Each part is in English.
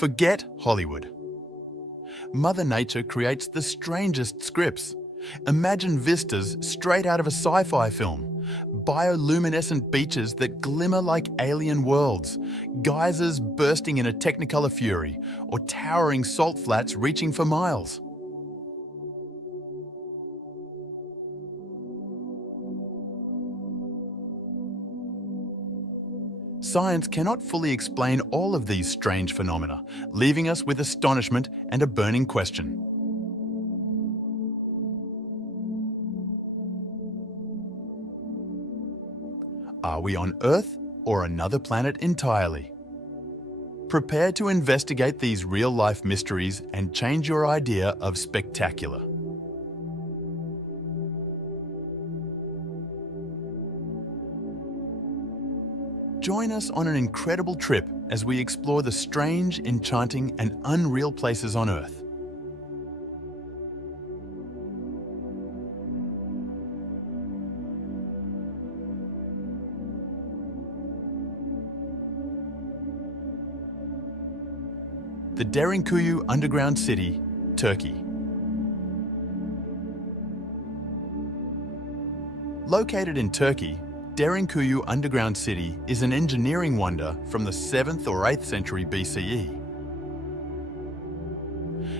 Forget Hollywood. Mother Nature creates the strangest scripts. Imagine vistas straight out of a sci-fi film, bioluminescent beaches that glimmer like alien worlds, geysers bursting in a technicolor fury, or towering salt flats reaching for miles. Science cannot fully explain all of these strange phenomena, leaving us with astonishment and a burning question. Are we on Earth or another planet entirely? Prepare to investigate these real-life mysteries and change your idea of spectacular. Join us on an incredible trip as we explore the strange, enchanting, and unreal places on Earth. The Derinkuyu Underground City, Turkey. Located in Turkey, Derinkuyu Underground City is an engineering wonder from the 7th or 8th century BCE.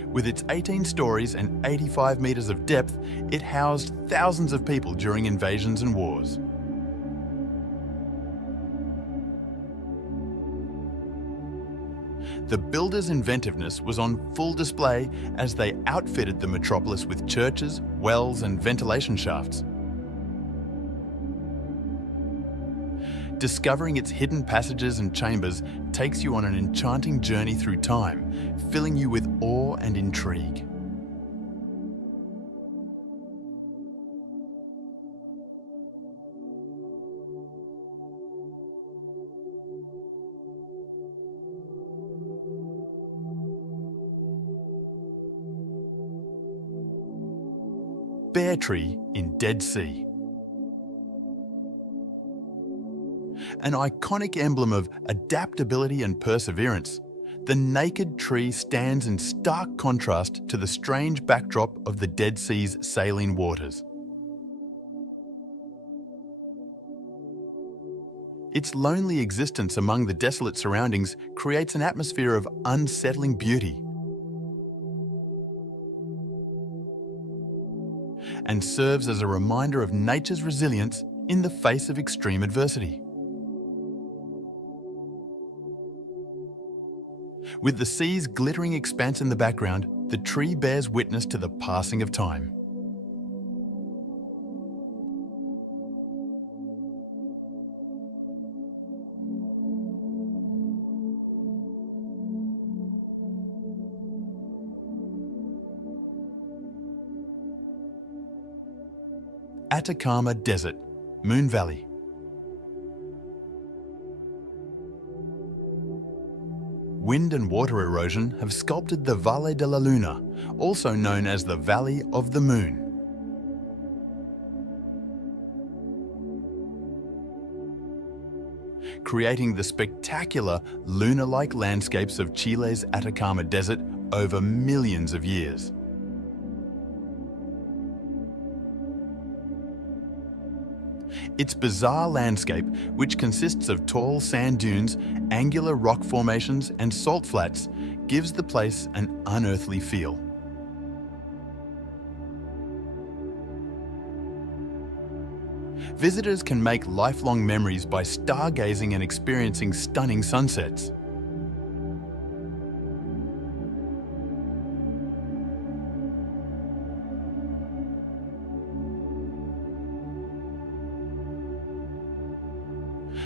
With its 18 stories and 85 meters of depth, it housed thousands of people during invasions and wars. The builders' inventiveness was on full display as they outfitted the metropolis with churches, wells, and ventilation shafts. Discovering its hidden passages and chambers takes you on an enchanting journey through time, filling you with awe and intrigue. Bear Tree in Dead Sea. An iconic emblem of adaptability and perseverance, the naked tree stands in stark contrast to the strange backdrop of the Dead Sea's saline waters. Its lonely existence among the desolate surroundings creates an atmosphere of unsettling beauty and serves as a reminder of nature's resilience in the face of extreme adversity. With the sea's glittering expanse in the background, the tree bears witness to the passing of time. Atacama Desert, Moon Valley. Wind and water erosion have sculpted the Valle de la Luna, also known as the Valley of the Moon. Creating the spectacular lunar-like landscapes of Chile's Atacama Desert over millions of years. Its bizarre landscape, which consists of tall sand dunes, angular rock formations, and salt flats, gives the place an unearthly feel. Visitors can make lifelong memories by stargazing and experiencing stunning sunsets.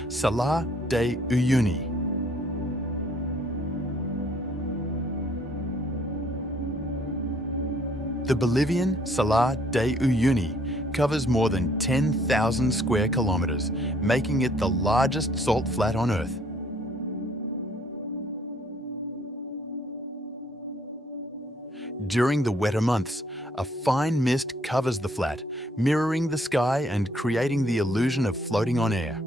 Salar de Uyuni. The Bolivian Salar de Uyuni covers more than 10,000 square kilometers, making it the largest salt flat on Earth. During the wetter months, a fine mist covers the flat, mirroring the sky and creating the illusion of floating on air.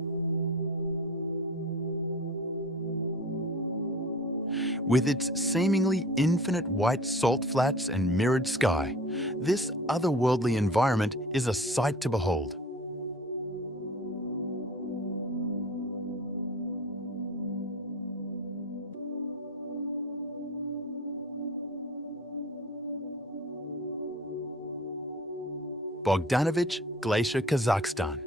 With its seemingly infinite white salt flats and mirrored sky, this otherworldly environment is a sight to behold. Bogdanovich Glacier, Kazakhstan.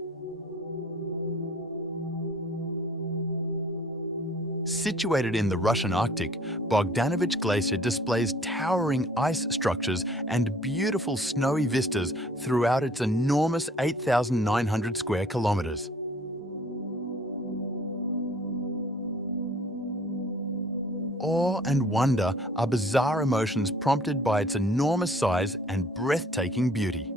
Situated in the Russian Arctic, Bogdanovich Glacier displays towering ice structures and beautiful snowy vistas throughout its enormous 8,900 square kilometers. Awe and wonder are bizarre emotions prompted by its enormous size and breathtaking beauty.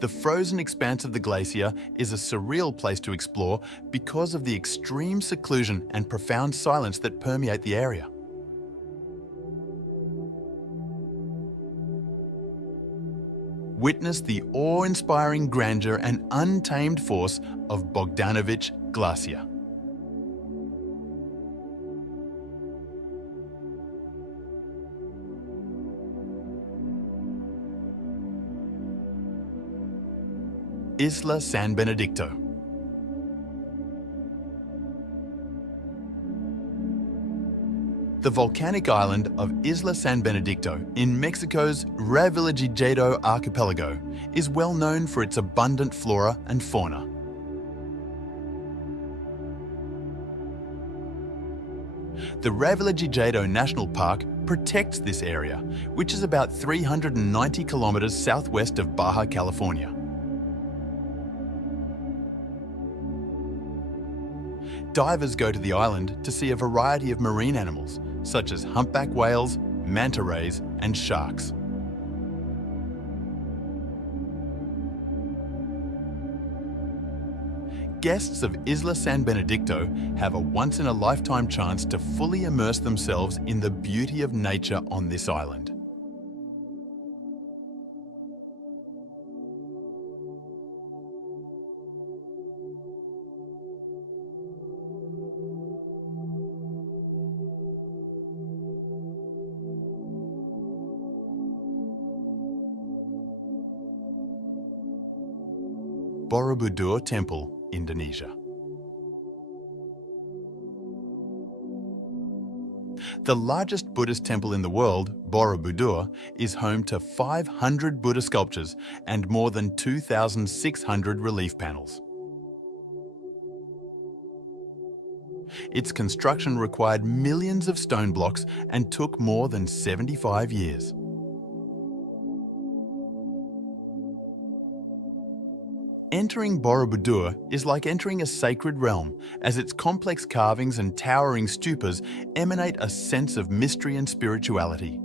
The frozen expanse of the glacier is a surreal place to explore because of the extreme seclusion and profound silence that permeate the area. Witness the awe-inspiring grandeur and untamed force of Bogdanovich Glacier. Isla San Benedicto. The volcanic island of Isla San Benedicto in Mexico's Revillagigedo archipelago is well known for its abundant flora and fauna. The Revillagigedo National Park protects this area, which is about 390 kilometers southwest of Baja California. Divers go to the island to see a variety of marine animals, such as humpback whales, manta rays, and sharks. Guests of Isla San Benedicto have a once-in-a-lifetime chance to fully immerse themselves in the beauty of nature on this island. Borobudur Temple, Indonesia. The largest Buddhist temple in the world, Borobudur, is home to 500 Buddha sculptures and more than 2,600 relief panels. Its construction required millions of stone blocks and took more than 75 years. Entering Borobudur is like entering a sacred realm, as its complex carvings and towering stupas emanate a sense of mystery and spirituality.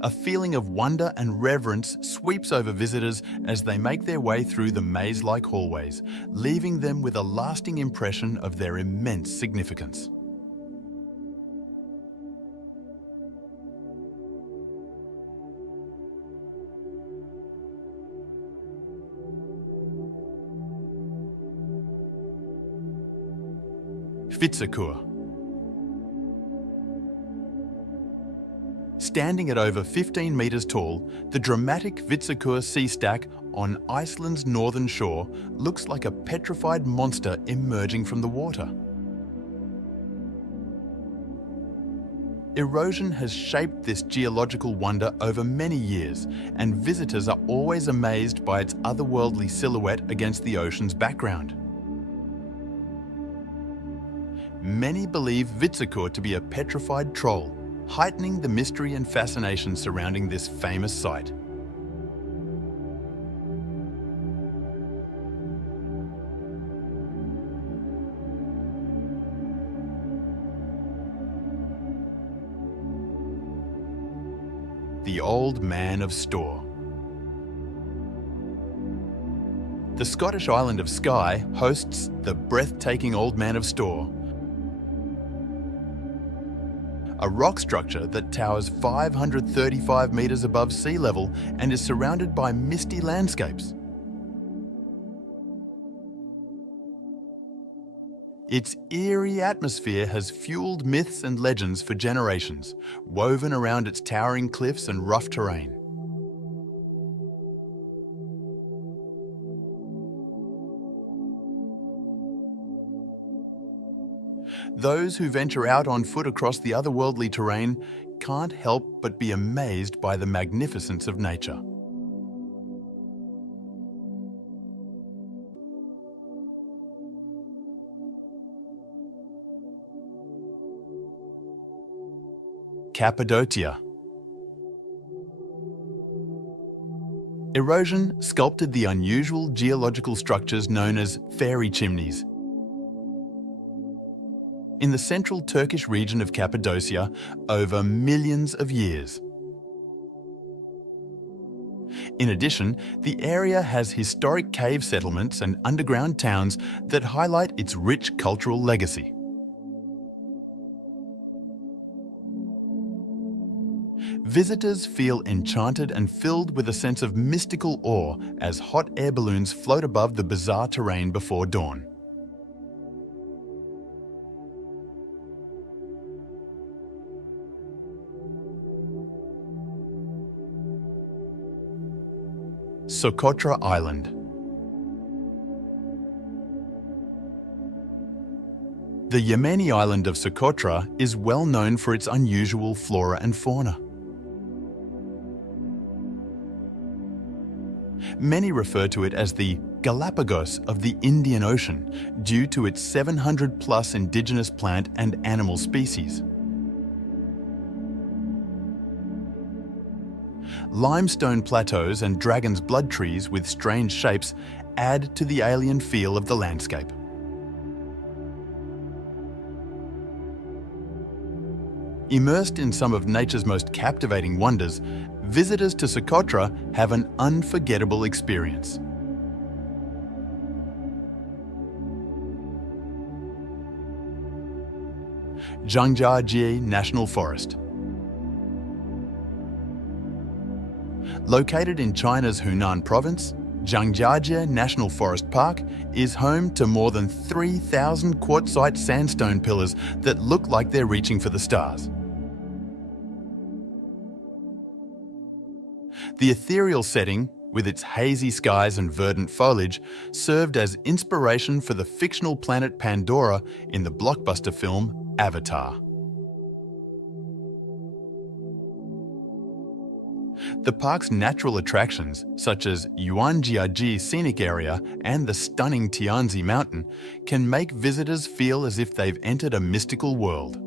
A feeling of wonder and reverence sweeps over visitors as they make their way through the maze-like hallways, leaving them with a lasting impression of their immense significance. Vitsakur. Standing at over 15 metres tall, the dramatic Vitsakur sea stack on Iceland's northern shore looks like a petrified monster emerging from the water. Erosion has shaped this geological wonder over many years, and visitors are always amazed by its otherworldly silhouette against the ocean's background. Many believe Vitsakur to be a petrified troll, heightening the mystery and fascination surrounding this famous site. The Old Man of Storr. The Scottish island of Skye hosts the breathtaking Old Man of Storr, a rock structure that towers 535 metres above sea level and is surrounded by misty landscapes. Its eerie atmosphere has fueled myths and legends for generations, woven around its towering cliffs and rough terrain. Those who venture out on foot across the otherworldly terrain can't help but be amazed by the magnificence of nature. Cappadocia. Erosion sculpted the unusual geological structures known as fairy chimneys. In the central Turkish region of Cappadocia over millions of years. In addition, the area has historic cave settlements and underground towns that highlight its rich cultural legacy. Visitors feel enchanted and filled with a sense of mystical awe as hot air balloons float above the bizarre terrain before dawn. Socotra Island. The Yemeni island of Socotra is well known for its unusual flora and fauna. Many refer to it as the Galapagos of the Indian Ocean due to its 700+ indigenous plant and animal species. Limestone plateaus and dragon's blood trees with strange shapes add to the alien feel of the landscape. Immersed in some of nature's most captivating wonders, visitors to Socotra have an unforgettable experience. Zhangjiajie National Forest. Located in China's Hunan province, Zhangjiajie National Forest Park is home to more than 3,000 quartzite sandstone pillars that look like they're reaching for the stars. The ethereal setting, with its hazy skies and verdant foliage, served as inspiration for the fictional planet Pandora in the blockbuster film Avatar. The park's natural attractions, such as Yuanjiaji Scenic Area and the stunning Tianzi Mountain, can make visitors feel as if they've entered a mystical world.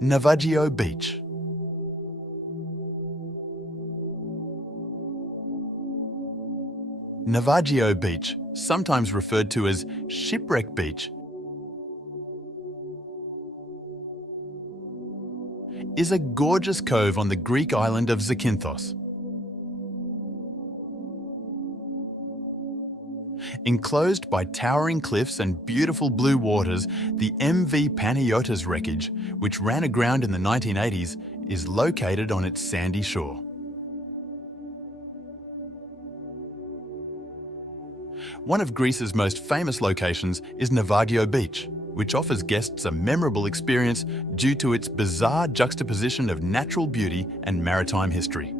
Navajo Beach. Navajo Beach, sometimes referred to as Shipwreck Beach, is a gorgeous cove on the Greek island of Zakynthos. Enclosed by towering cliffs and beautiful blue waters, the MV Panayotis wreckage, which ran aground in the 1980s, is located on its sandy shore. One of Greece's most famous locations is Navajo Beach, which offers guests a memorable experience due to its bizarre juxtaposition of natural beauty and maritime history.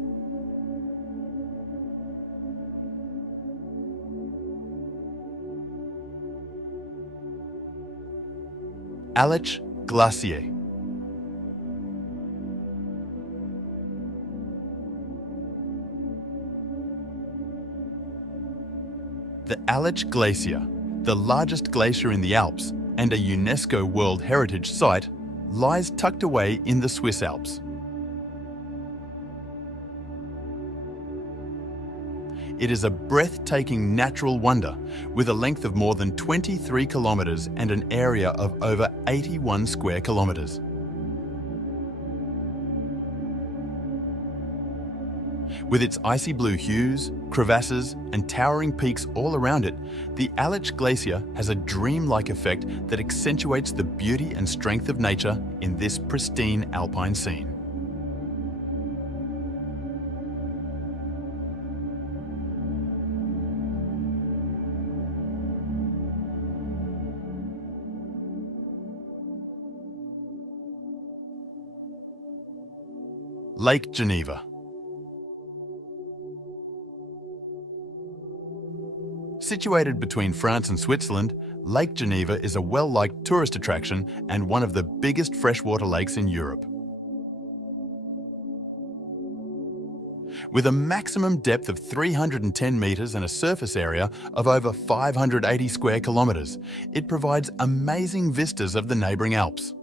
Aletsch Glacier. The Aletsch Glacier, the largest glacier in the Alps and a UNESCO World Heritage Site, lies tucked away in the Swiss Alps. It is a breathtaking natural wonder with a length of more than 23 kilometres and an area of over 81 square kilometres. With its icy blue hues, crevasses, and towering peaks all around it, the Aletsch Glacier has a dreamlike effect that accentuates the beauty and strength of nature in this pristine alpine scene. Lake Geneva. Situated between France and Switzerland, Lake Geneva is a well-liked tourist attraction and one of the biggest freshwater lakes in Europe. With a maximum depth of 310 metres and a surface area of over 580 square kilometres, it provides amazing vistas of the neighbouring Alps.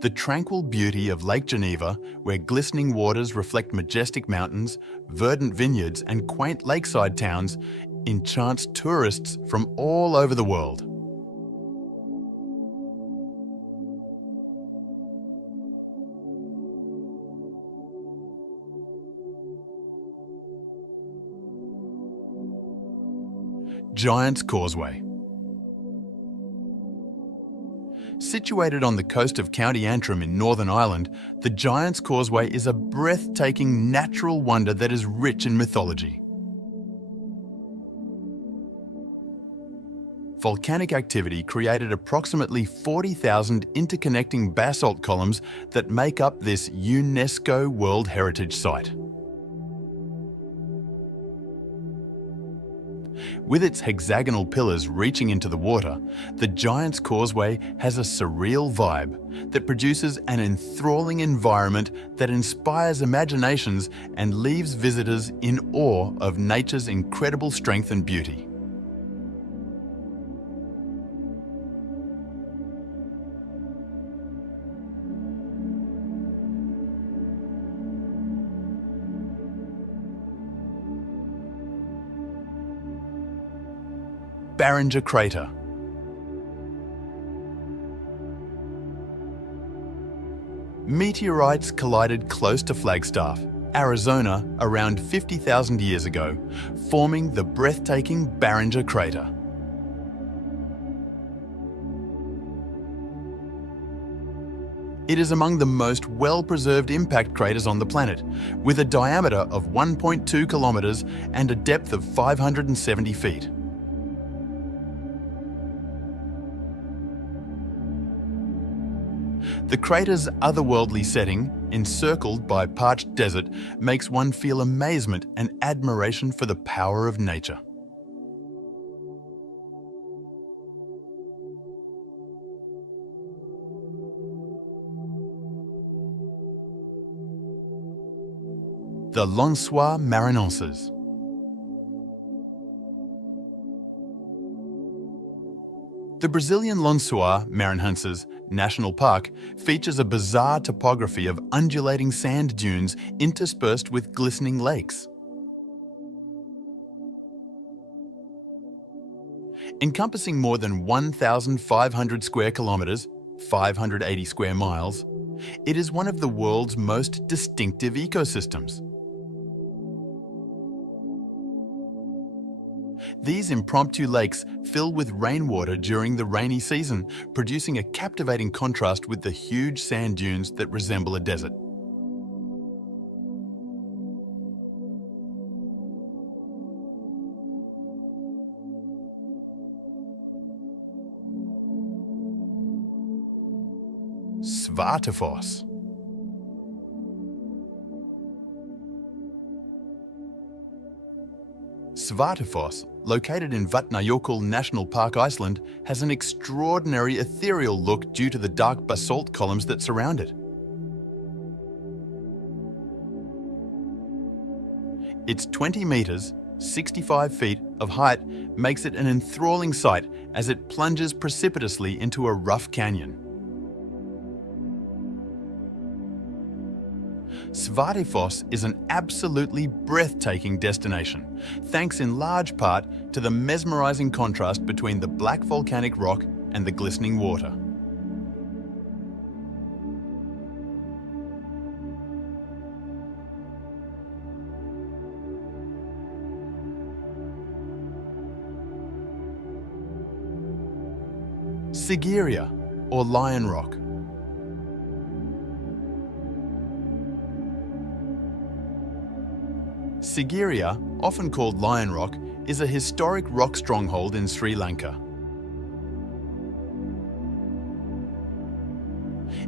The tranquil beauty of Lake Geneva, where glistening waters reflect majestic mountains, verdant vineyards and quaint lakeside towns, enchants tourists from all over the world. Giant's Causeway. Situated on the coast of County Antrim in Northern Ireland, the Giant's Causeway is a breathtaking natural wonder that is rich in mythology. Volcanic activity created approximately 40,000 interconnecting basalt columns that make up this UNESCO World Heritage Site. With its hexagonal pillars reaching into the water, the Giant's Causeway has a surreal vibe that produces an enthralling environment that inspires imaginations and leaves visitors in awe of nature's incredible strength and beauty. Barringer Crater. Meteorites collided close to Flagstaff, Arizona, around 50,000 years ago, forming the breathtaking Barringer Crater. It is among the most well-preserved impact craters on the planet, with a diameter of 1.2 kilometres and a depth of 570 feet. The crater's otherworldly setting, encircled by parched desert, makes one feel amazement and admiration for the power of nature. The Lensois Marinenses. The Brazilian Lensois Marinenses National Park features a bizarre topography of undulating sand dunes interspersed with glistening lakes. Encompassing more than 1,500 square kilometres, 580 square miles, it is one of the world's most distinctive ecosystems. These impromptu lakes fill with rainwater during the rainy season, producing a captivating contrast with the huge sand dunes that resemble a desert. Svartefoss. Svartefoss, located in Vatnajökull National Park, Iceland, has an extraordinary ethereal look due to the dark basalt columns that surround it. Its 20 metres, 65 feet of height makes it an enthralling sight as it plunges precipitously into a rough canyon. Svartefoss is an absolutely breathtaking destination, thanks in large part to the mesmerising contrast between the black volcanic rock and the glistening water. Sigiriya, or Lion Rock. Sigiriya, often called Lion Rock, is a historic rock stronghold in Sri Lanka.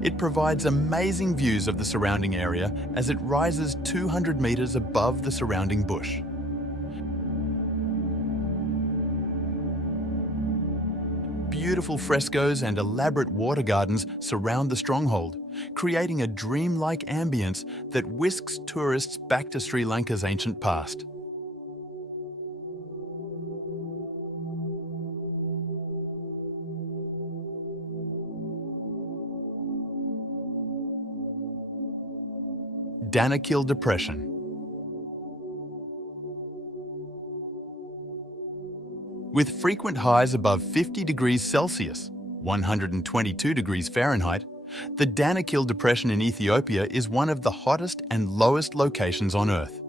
It provides amazing views of the surrounding area as it rises 200 metres above the surrounding bush. Beautiful frescoes and elaborate water gardens surround the stronghold, creating a dreamlike ambience that whisks tourists back to Sri Lanka's ancient past. Danakil Depression. With frequent highs above 50 degrees Celsius, 122 degrees Fahrenheit, the Danakil Depression in Ethiopia is one of the hottest and lowest locations on Earth.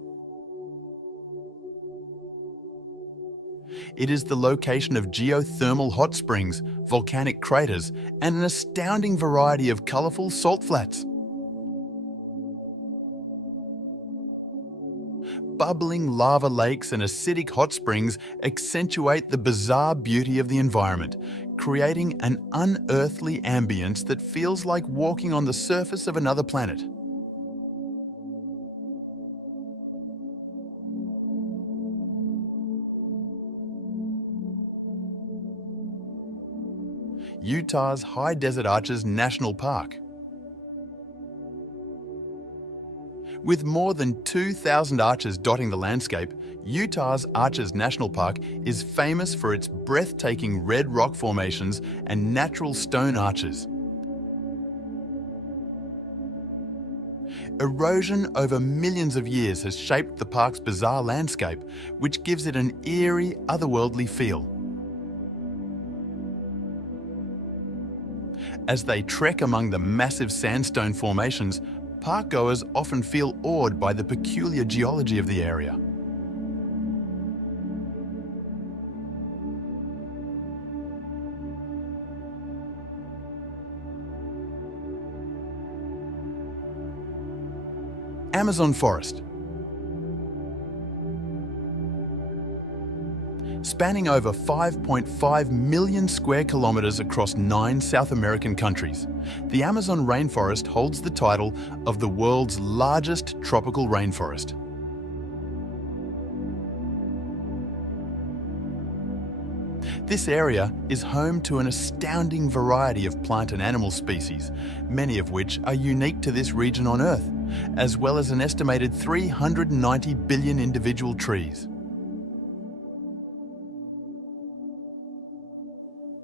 It is the location of geothermal hot springs, volcanic craters, and an astounding variety of colourful salt flats. Bubbling lava lakes and acidic hot springs accentuate the bizarre beauty of the environment, creating an unearthly ambience that feels like walking on the surface of another planet. Utah's High Desert Arches National Park. With more than 2,000 arches dotting the landscape, Utah's Arches National Park is famous for its breathtaking red rock formations and natural stone arches. Erosion over millions of years has shaped the park's bizarre landscape, which gives it an eerie, otherworldly feel. As they trek among the massive sandstone formations, parkgoers often feel awed by the peculiar geology of the area. Amazon forest. Spanning over 5.5 million square kilometres across 9 South American countries, the Amazon rainforest holds the title of the world's largest tropical rainforest. This area is home to an astounding variety of plant and animal species, many of which are unique to this region on Earth, as well as an estimated 390 billion individual trees.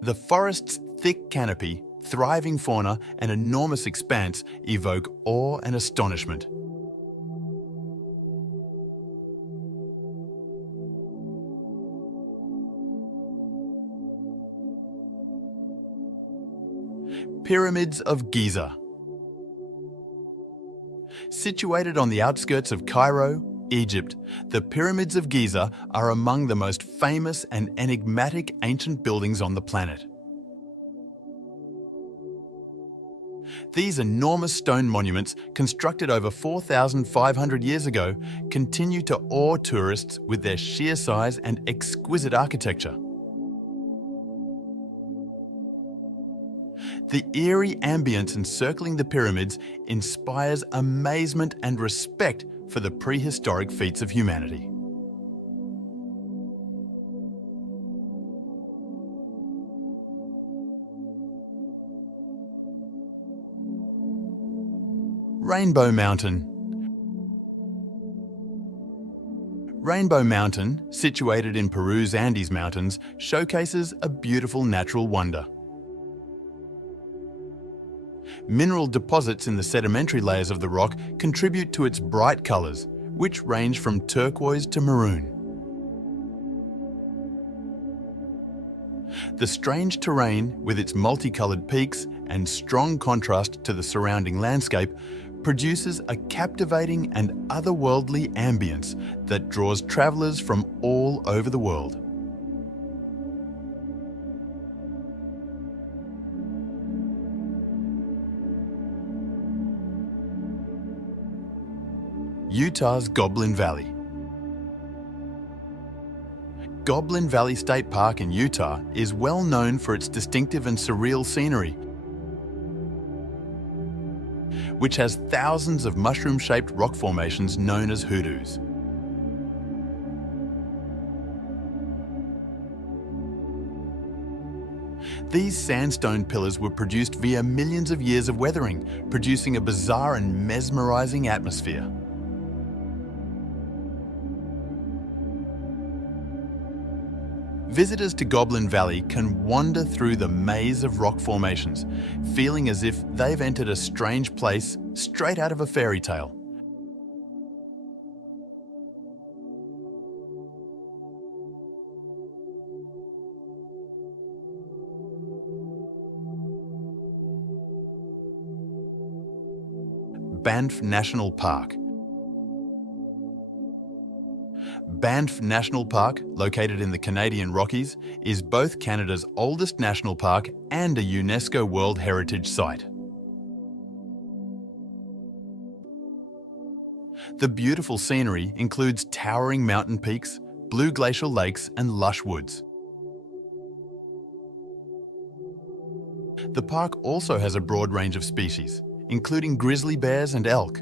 The forest's thick canopy, thriving fauna, and enormous expanse evoke awe and astonishment. Pyramids of Giza. Situated on the outskirts of Cairo, Egypt, the Pyramids of Giza are among the most famous and enigmatic ancient buildings on the planet. These enormous stone monuments, constructed over 4,500 years ago, continue to awe tourists with their sheer size and exquisite architecture. The eerie ambience encircling the pyramids inspires amazement and respect for the prehistoric feats of humanity. Rainbow Mountain. Rainbow Mountain, situated in Peru's Andes Mountains, showcases a beautiful natural wonder. Mineral deposits in the sedimentary layers of the rock contribute to its bright colours, which range from turquoise to maroon. The strange terrain, with its multicoloured peaks and strong contrast to the surrounding landscape, produces a captivating and otherworldly ambience that draws travellers from all over the world. Utah's Goblin Valley. Goblin Valley State Park in Utah is well known for its distinctive and surreal scenery, which has thousands of mushroom-shaped rock formations known as hoodoos. These sandstone pillars were produced via millions of years of weathering, producing a bizarre and mesmerizing atmosphere. Visitors to Goblin Valley can wander through the maze of rock formations, feeling as if they've entered a strange place straight out of a fairy tale. Banff National Park. Banff National Park, located in the Canadian Rockies, is both Canada's oldest national park and a UNESCO World Heritage Site. The beautiful scenery includes towering mountain peaks, blue glacial lakes and lush woods. The park also has a broad range of species, including grizzly bears and elk.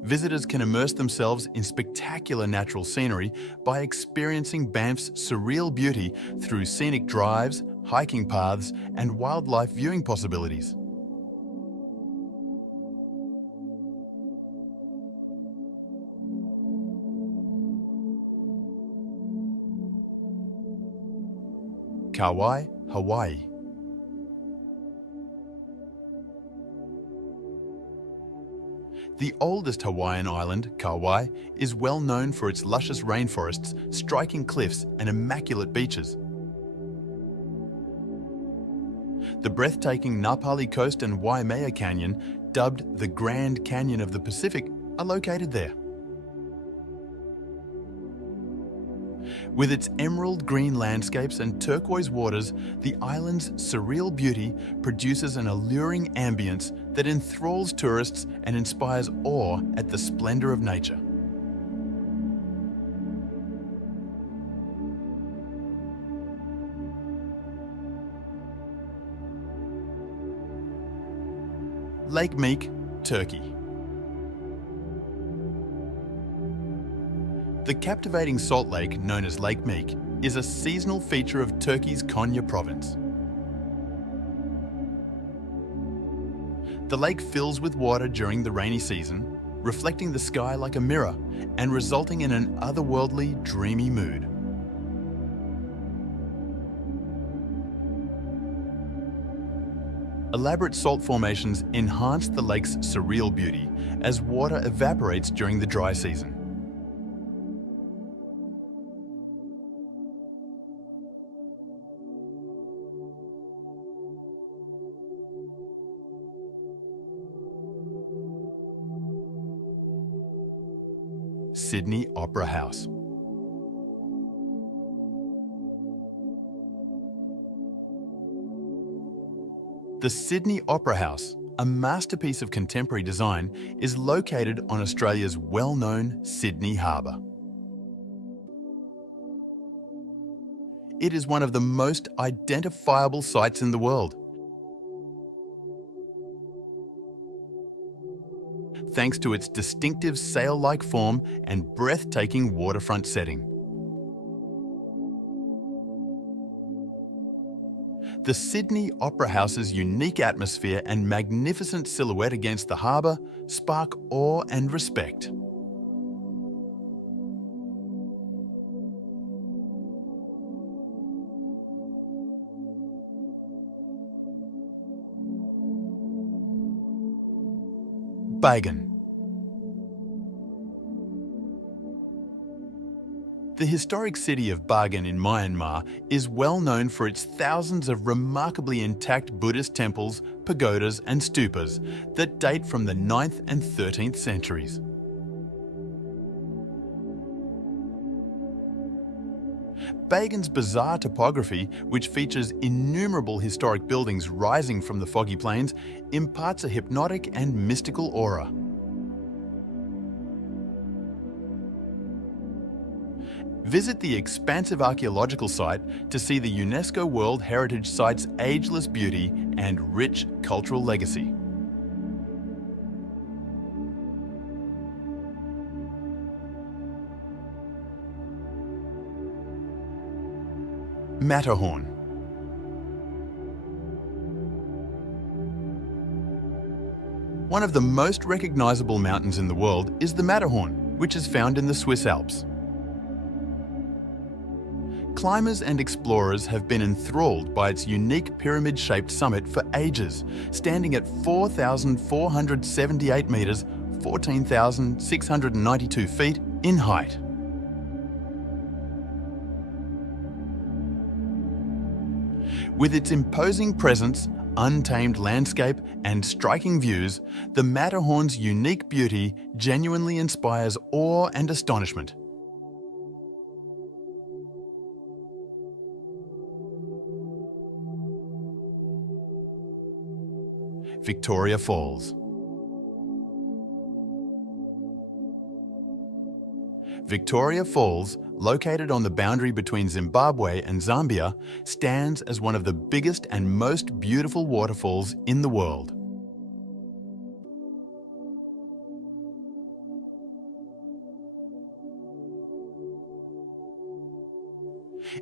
Visitors can immerse themselves in spectacular natural scenery by experiencing Banff's surreal beauty through scenic drives, hiking paths, and wildlife viewing possibilities. Kauai, Hawaii. The oldest Hawaiian island, Kauai, is well known for its luscious rainforests, striking cliffs, and immaculate beaches. The breathtaking Napali Coast and Waimea Canyon, dubbed the Grand Canyon of the Pacific, are located there. With its emerald green landscapes and turquoise waters, the island's surreal beauty produces an alluring ambience that enthralls tourists and inspires awe at the splendor of nature. Lake Meek, Turkey. The captivating salt lake, known as Lake Meek, is a seasonal feature of Turkey's Konya province. The lake fills with water during the rainy season, reflecting the sky like a mirror and resulting in an otherworldly, dreamy mood. Elaborate salt formations enhance the lake's surreal beauty as water evaporates during the dry season. Sydney Opera House. The Sydney Opera House, a masterpiece of contemporary design, is located on Australia's well-known Sydney Harbour. It is one of the most identifiable sights in the world, thanks to its distinctive sail-like form and breathtaking waterfront setting. The Sydney Opera House's unique atmosphere and magnificent silhouette against the harbour spark awe and respect. Bagan. The historic city of Bagan in Myanmar is well known for its thousands of remarkably intact Buddhist temples, pagodas and stupas that date from the 9th and 13th centuries. Bagan's bizarre topography, which features innumerable historic buildings rising from the foggy plains, imparts a hypnotic and mystical aura. Visit the expansive archaeological site to see the UNESCO World Heritage Site's ageless beauty and rich cultural legacy. Matterhorn. One of the most recognizable mountains in the world is the Matterhorn, which is found in the Swiss Alps. Climbers and explorers have been enthralled by its unique pyramid-shaped summit for ages, standing at 4,478 metres, 14,692 feet in height. With its imposing presence, untamed landscape and striking views, the Matterhorn's unique beauty genuinely inspires awe and astonishment. Victoria Falls. Victoria Falls, located on the boundary between Zimbabwe and Zambia, stands as one of the biggest and most beautiful waterfalls in the world.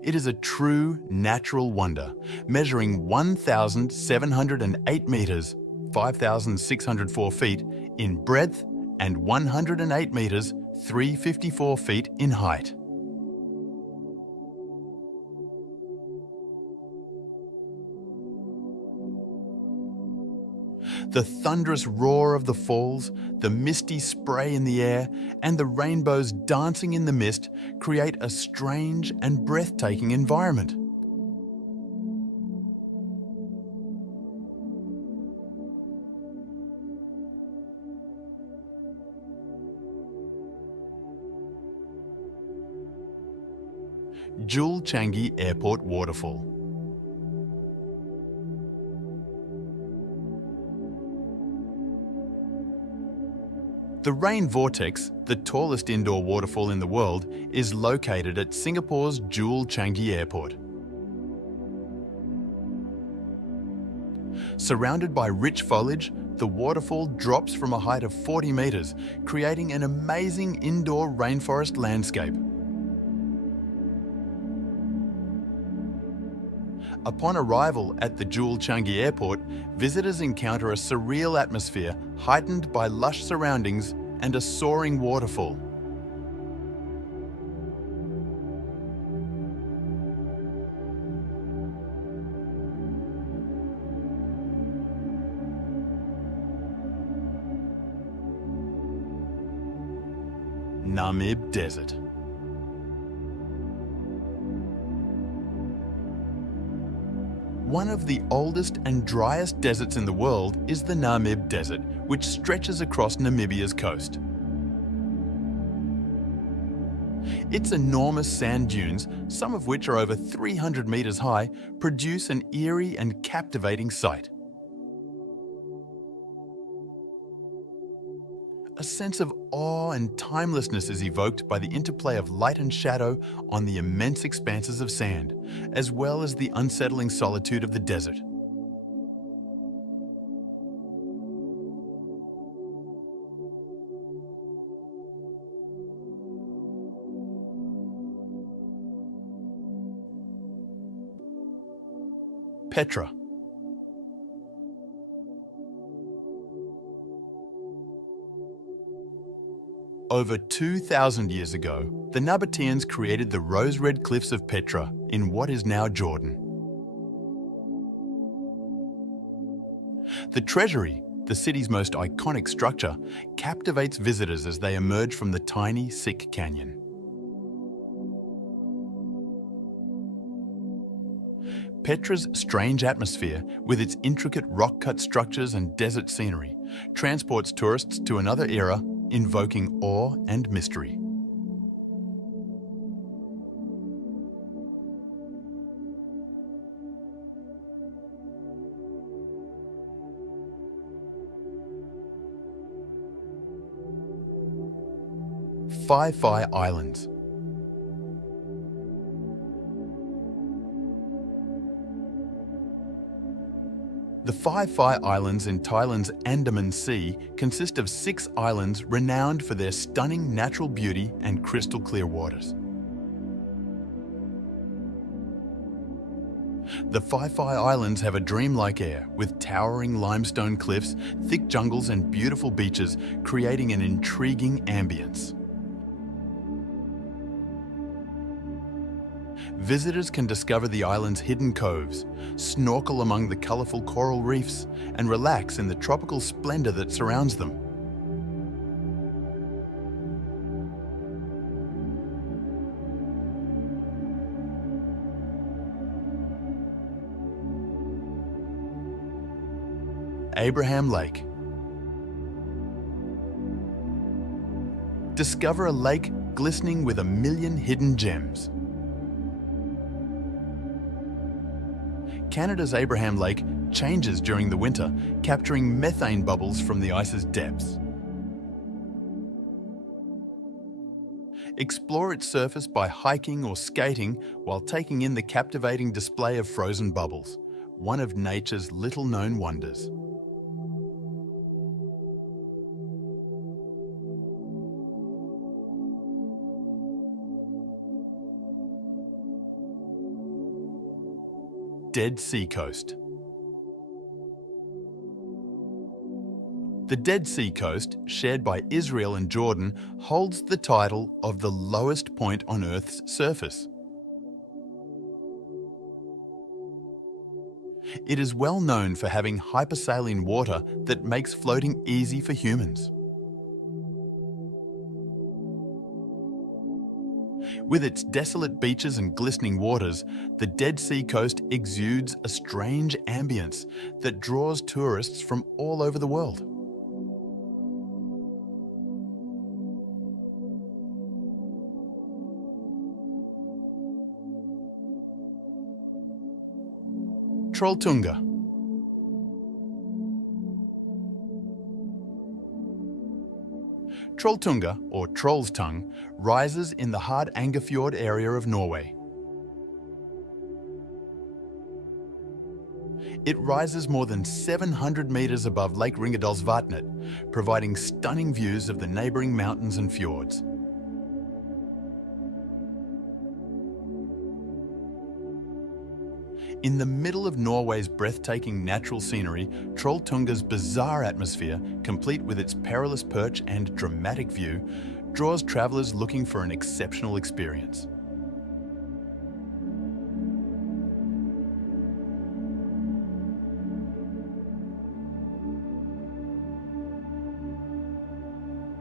It is a true natural wonder, measuring 1,708 metres, 5,604 feet in breadth and 108 metres, 354 feet in height. The thunderous roar of the falls, the misty spray in the air, and the rainbows dancing in the mist create a strange and breathtaking environment. Jewel Changi Airport Waterfall. The Rain Vortex, the tallest indoor waterfall in the world, is located at Singapore's Jewel Changi Airport. Surrounded by rich foliage, the waterfall drops from a height of 40 metres, creating an amazing indoor rainforest landscape. Upon arrival at the Jewel Changi Airport, visitors encounter a surreal atmosphere heightened by lush surroundings and a soaring waterfall. Namib Desert. One of the oldest and driest deserts in the world is the Namib Desert, which stretches across Namibia's coast. Its enormous sand dunes, some of which are over 300 metres high, produce an eerie and captivating sight. A sense of awe and timelessness is evoked by the interplay of light and shadow on the immense expanses of sand, as well as the unsettling solitude of the desert. Petra. Over 2,000 years ago, the Nabateans created the rose-red cliffs of Petra in what is now Jordan. The Treasury, the city's most iconic structure, captivates visitors as they emerge from the tiny, sick canyon. Petra's strange atmosphere, with its intricate rock-cut structures and desert scenery, transports tourists to another era, invoking awe and mystery. Phi Islands. The Phi Islands in Thailand's Andaman Sea consist of 6 islands renowned for their stunning natural beauty and crystal clear waters. The Phi Islands have a dreamlike air with towering limestone cliffs, thick jungles and beautiful beaches, creating an intriguing ambience. Visitors can discover the island's hidden coves, snorkel among the colourful coral reefs, and relax in the tropical splendour that surrounds them. Abraham Lake. Discover a lake glistening with 1,000,000 hidden gems. Canada's Abraham Lake changes during the winter, capturing methane bubbles from the ice's depths. Explore its surface by hiking or skating while taking in the captivating display of frozen bubbles, one of nature's little-known wonders. Dead Sea Coast. The Dead Sea Coast, shared by Israel and Jordan, holds the title of the lowest point on Earth's surface. It is well known for having hypersaline water that makes floating easy for humans. With its desolate beaches and glistening waters, the Dead Sea Coast exudes a strange ambience that draws tourists from all over the world. Trolltunga. Trolltunga, or Troll's Tongue, rises in the Hardangerfjord area of Norway. It rises more than 700 metres above Lake Ringadalsvatnet, providing stunning views of the neighbouring mountains and fjords. In the middle of Norway's breathtaking natural scenery, Trolltunga's bizarre atmosphere, complete with its perilous perch and dramatic view, draws travellers looking for an exceptional experience.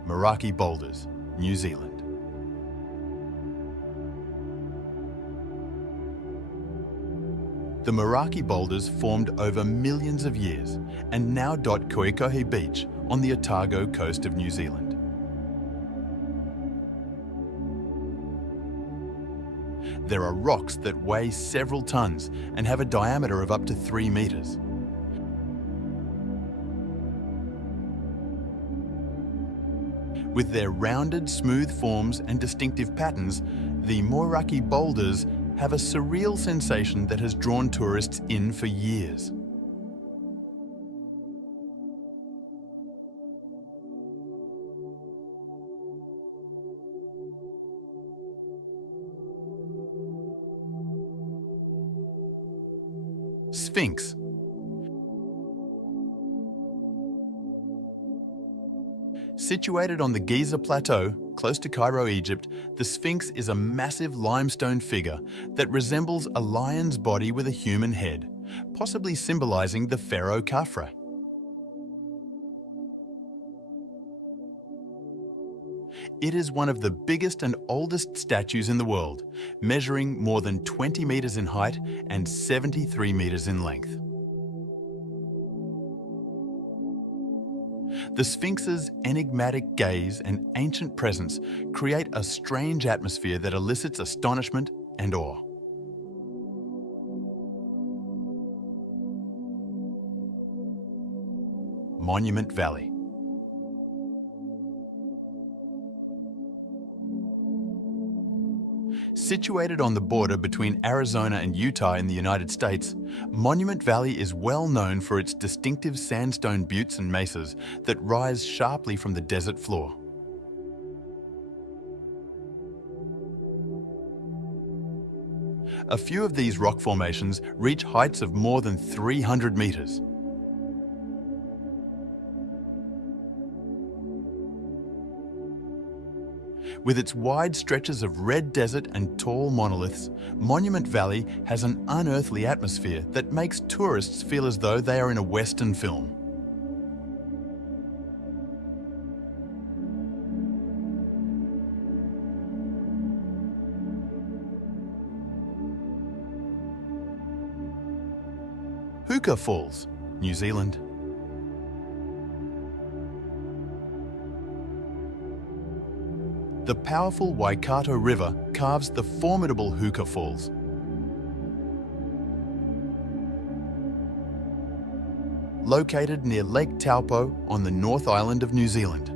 Meraki Boulders, New Zealand. The Meraki boulders formed over millions of years and now dot Koikohe Beach on the Otago coast of New Zealand. There are rocks that weigh several tons and have a diameter of up to 3 metres. With their rounded, smooth forms and distinctive patterns, the Meraki boulders have a surreal sensation that has drawn tourists in for years. Sphinx. Situated on the Giza Plateau, close to Cairo, Egypt, the Sphinx is a massive limestone figure that resembles a lion's body with a human head, possibly symbolizing the pharaoh Khafre. It is one of the biggest and oldest statues in the world, measuring more than 20 meters in height and 73 meters in length. The Sphinx's enigmatic gaze and ancient presence create a strange atmosphere that elicits astonishment and awe. Monument Valley. Situated on the border between Arizona and Utah in the United States, Monument Valley is well known for its distinctive sandstone buttes and mesas that rise sharply from the desert floor. A few of these rock formations reach heights of more than 300 meters. With its wide stretches of red desert and tall monoliths, Monument Valley has an unearthly atmosphere that makes tourists feel as though they are in a Western film. Huka Falls, New Zealand. The powerful Waikato River carves the formidable Huka Falls. Located near Lake Taupo on the North Island of New Zealand.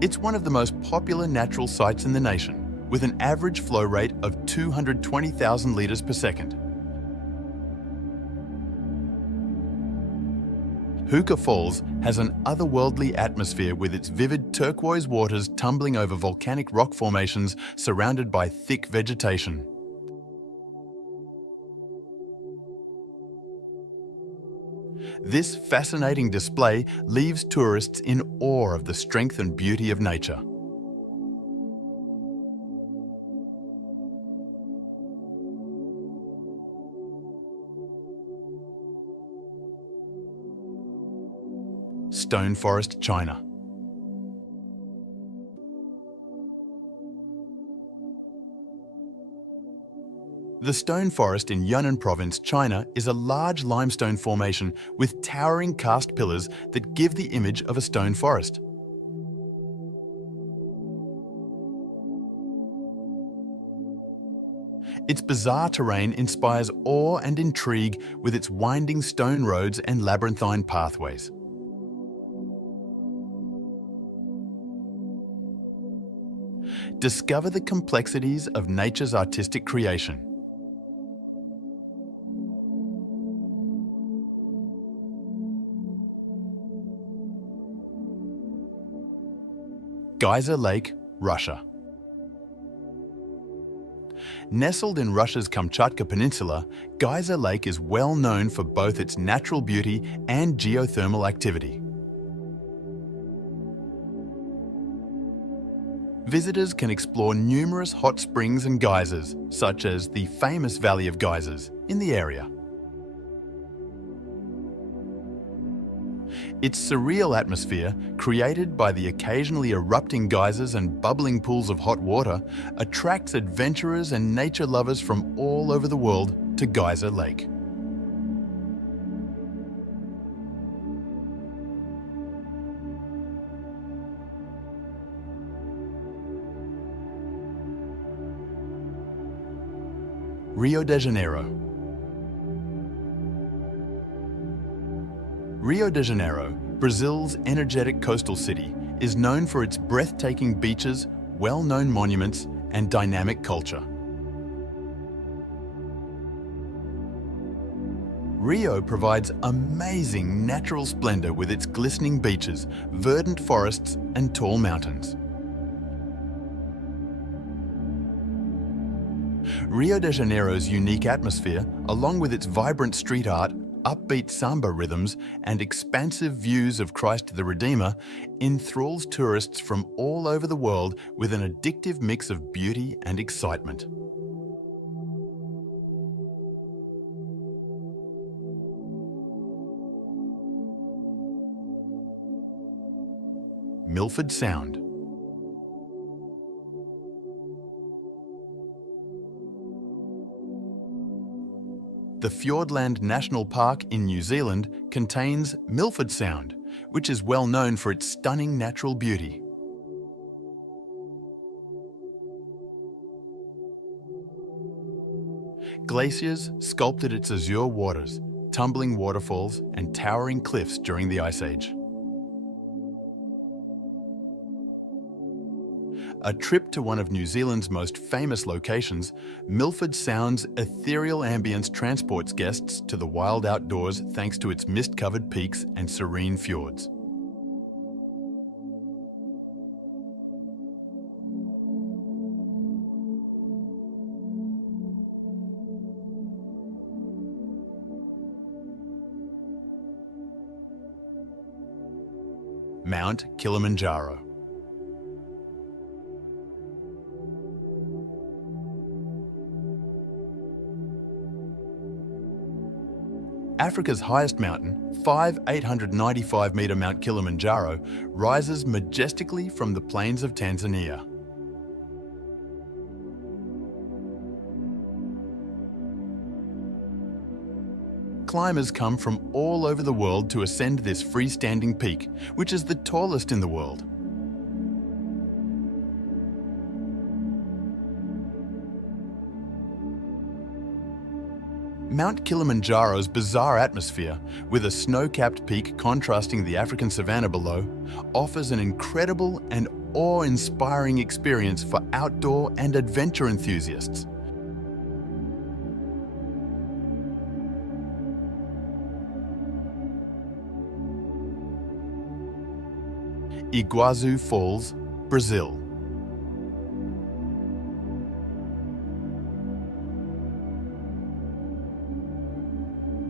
It's one of the most popular natural sites in the nation, with an average flow rate of 220,000 litres per second. Huka Falls has an otherworldly atmosphere with its vivid turquoise waters tumbling over volcanic rock formations surrounded by thick vegetation. This fascinating display leaves tourists in awe of the strength and beauty of nature. Stone Forest, China. The Stone Forest in Yunnan Province, China, is a large limestone formation with towering cast pillars that give the image of a stone forest. Its bizarre terrain inspires awe and intrigue with its winding stone roads and labyrinthine pathways. Discover the complexities of nature's artistic creation. Geyser Lake, Russia. Nestled in Russia's Kamchatka Peninsula, Geyser Lake is well known for both its natural beauty and geothermal activity. Visitors can explore numerous hot springs and geysers, such as the famous Valley of Geysers, in the area. Its surreal atmosphere, created by the occasionally erupting geysers and bubbling pools of hot water, attracts adventurers and nature lovers from all over the world to Geyser Lake. Rio de Janeiro. Rio de Janeiro, Brazil's energetic coastal city, is known for its breathtaking beaches, well-known monuments, and dynamic culture. Rio provides amazing natural splendor with its glistening beaches, verdant forests, and tall mountains. Rio de Janeiro's unique atmosphere, along with its vibrant street art, upbeat samba rhythms, and expansive views of Christ the Redeemer, enthralls tourists from all over the world with an addictive mix of beauty and excitement. Milford Sound. The Fiordland National Park in New Zealand contains Milford Sound, which is well known for its stunning natural beauty. Glaciers sculpted its azure waters, tumbling waterfalls and towering cliffs during the Ice Age. a trip to one of New Zealand's most famous locations, Milford Sound's ethereal ambience transports guests to the wild outdoors thanks to its mist-covered peaks and serene fjords. Mount Kilimanjaro. Africa's highest mountain, 895-metre Mount Kilimanjaro, rises majestically from the plains of Tanzania. Climbers come from all over the world to ascend this freestanding peak, which is the tallest in the world. Mount Kilimanjaro's bizarre atmosphere, with a snow-capped peak contrasting the African savanna below, offers an incredible and awe-inspiring experience for outdoor and adventure enthusiasts. Iguazu Falls, Brazil.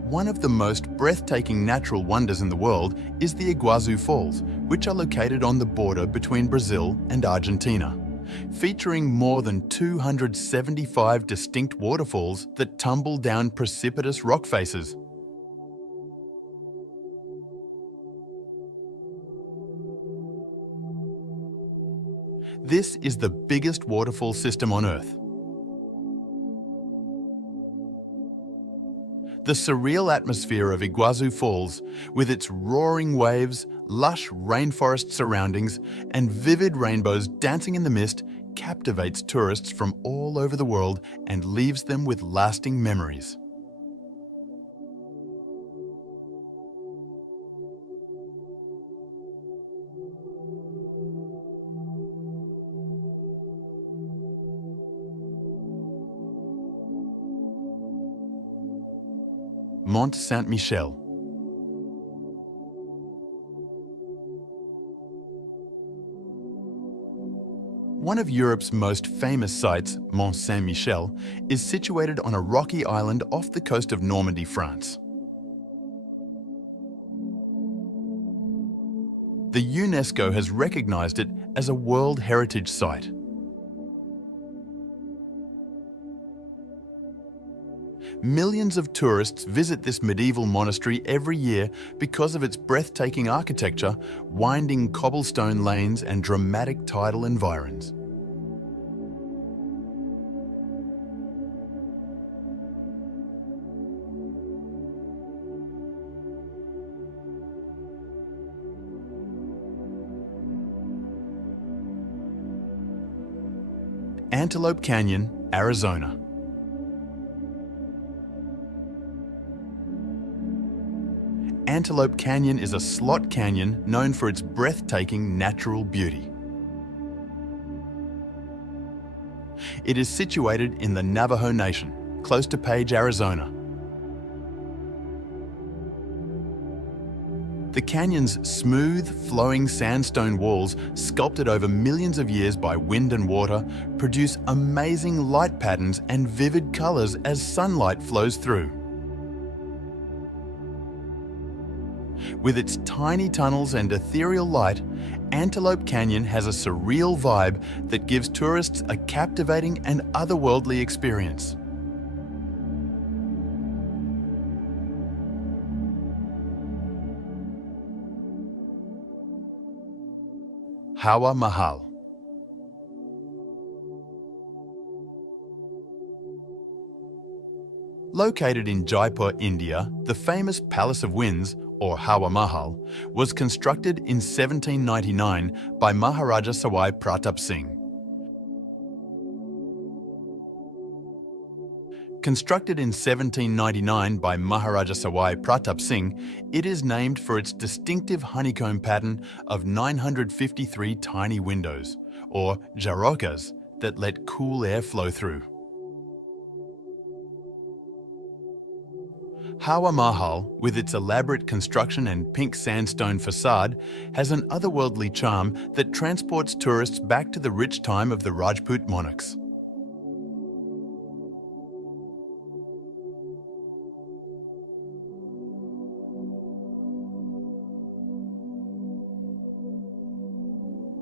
One of the most breathtaking natural wonders in the world is the Iguazu Falls, which are located on the border between Brazil and Argentina, featuring more than 275 distinct waterfalls that tumble down precipitous rock faces. This is the biggest waterfall system on Earth. The surreal atmosphere of Iguazu Falls, with its roaring waves, lush rainforest surroundings, and vivid rainbows dancing in the mist, captivates tourists from all over the world and leaves them with lasting memories. Mont Saint-Michel. One of Europe's most famous sites, Mont Saint-Michel, is situated on a rocky island off the coast of Normandy, France. The UNESCO has recognized it as a World Heritage Site. Millions of tourists visit this medieval monastery every year because of its breathtaking architecture, winding cobblestone lanes, and dramatic tidal environs. Antelope Canyon, Arizona. Antelope Canyon is a slot canyon known for its breathtaking natural beauty. It is situated in the Navajo Nation, close to Page, Arizona. The canyon's smooth, flowing sandstone walls, sculpted over millions of years by wind and water, produce amazing light patterns and vivid colors as sunlight flows through. With its tiny tunnels and ethereal light, Antelope Canyon has a surreal vibe that gives tourists a captivating and otherworldly experience. Hawa Mahal. Located in Jaipur, India, the famous Palace of Winds, or Hawa Mahal, was constructed in 1799 by Maharaja Sawai Pratap Singh. Constructed in 1799 by Maharaja Sawai Pratap Singh, it is named for its distinctive honeycomb pattern of 953 tiny windows, or jarocas, that let cool air flow through. Hawa Mahal, with its elaborate construction and pink sandstone facade, has an otherworldly charm that transports tourists back to the rich time of the Rajput monarchs.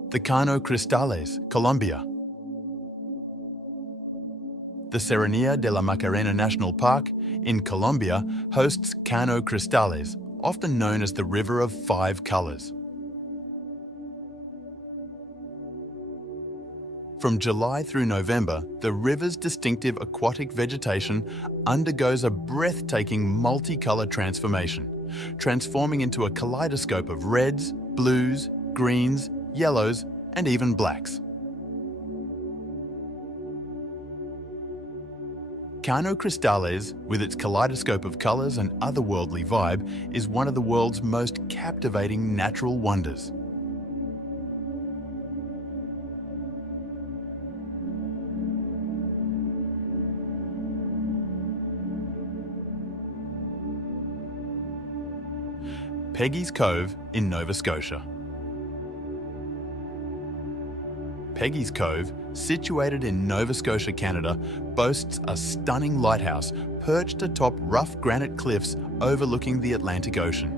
The Cano Cristales, Colombia. The Serranía de la Macarena National Park in Colombia hosts Cano Cristales, often known as the River of Five Colors. From July through November, the river's distinctive aquatic vegetation undergoes a breathtaking multicolour transformation, transforming into a kaleidoscope of reds, blues, greens, yellows, and even blacks. Cano Cristales, with its kaleidoscope of colours and otherworldly vibe, is one of the world's most captivating natural wonders. Peggy's Cove in Nova Scotia. Peggy's Cove, situated in Nova Scotia, Canada, boasts a stunning lighthouse perched atop rough granite cliffs overlooking the Atlantic Ocean.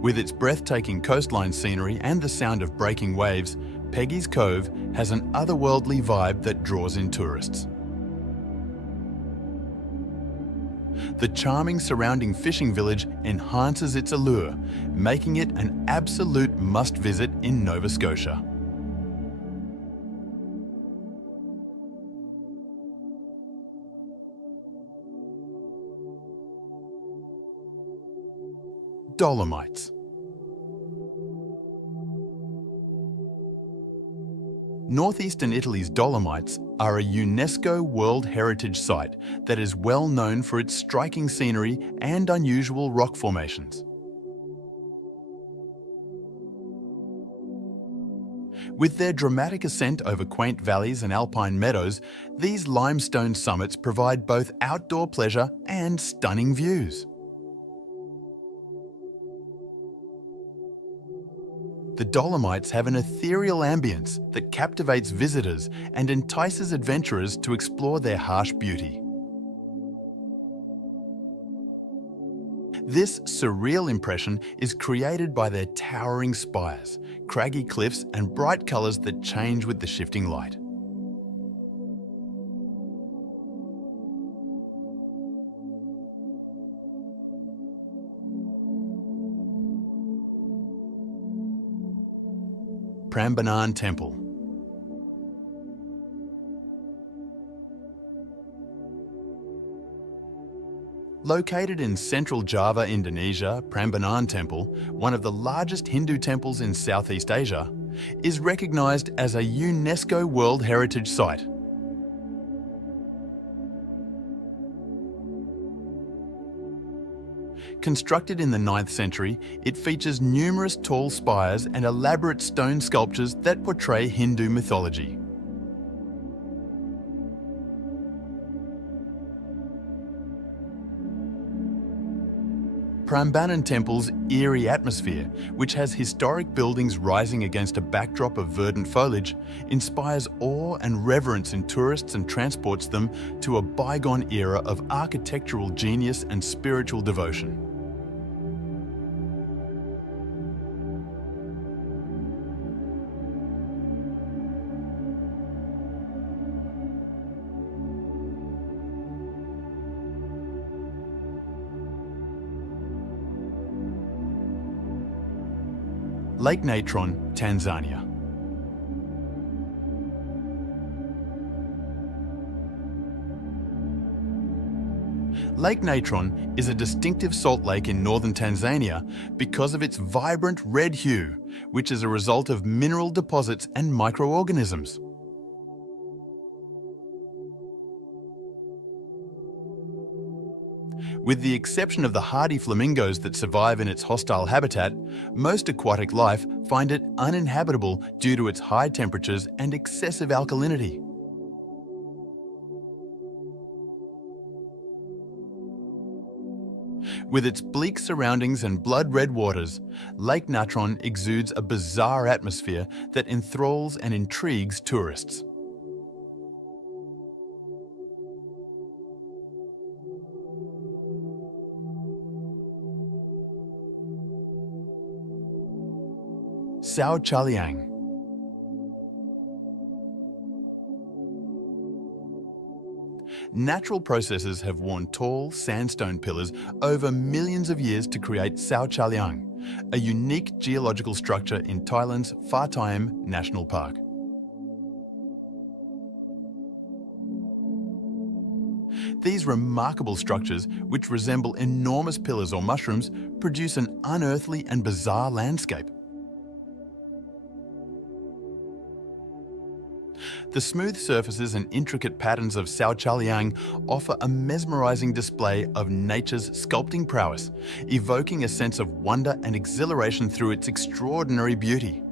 With its breathtaking coastline scenery and the sound of breaking waves, Peggy's Cove has an otherworldly vibe that draws in tourists. The charming surrounding fishing village enhances its allure, making it an absolute must-visit in Nova Scotia. Dolomites. Northeastern Italy's Dolomites are a UNESCO World Heritage Site that is well known for its striking scenery and unusual rock formations. With their dramatic ascent over quaint valleys and alpine meadows, these limestone summits provide both outdoor pleasure and stunning views. The Dolomites have an ethereal ambience that captivates visitors and entices adventurers to explore their harsh beauty. This surreal impression is created by their towering spires, craggy cliffs, and bright colours that change with the shifting light. Prambanan Temple. Located in central Java, Indonesia, Prambanan Temple, one of the largest Hindu temples in Southeast Asia, is recognised as a UNESCO World Heritage Site. Constructed in the 9th century, it features numerous tall spires and elaborate stone sculptures that portray Hindu mythology. Prambanan Temple's eerie atmosphere, which has historic buildings rising against a backdrop of verdant foliage, inspires awe and reverence in tourists and transports them to a bygone era of architectural genius and spiritual devotion. Lake Natron, Tanzania. Lake Natron is a distinctive salt lake in northern Tanzania because of its vibrant red hue, which is a result of mineral deposits and microorganisms. With the exception of the hardy flamingos that survive in its hostile habitat, most aquatic life find it uninhabitable due to its high temperatures and excessive alkalinity. With its bleak surroundings and blood-red waters, Lake Natron exudes a bizarre atmosphere that enthralls and intrigues tourists. Sao Chaliang. Natural processes have worn tall sandstone pillars over millions of years to create Sao Chaliang, a unique geological structure in Thailand's Pha Thai National Park. These remarkable structures, which resemble enormous pillars or mushrooms, produce an unearthly and bizarre landscape. The smooth surfaces and intricate patterns of Sao Chaliang offer a mesmerizing display of nature's sculpting prowess, evoking a sense of wonder and exhilaration through its extraordinary beauty.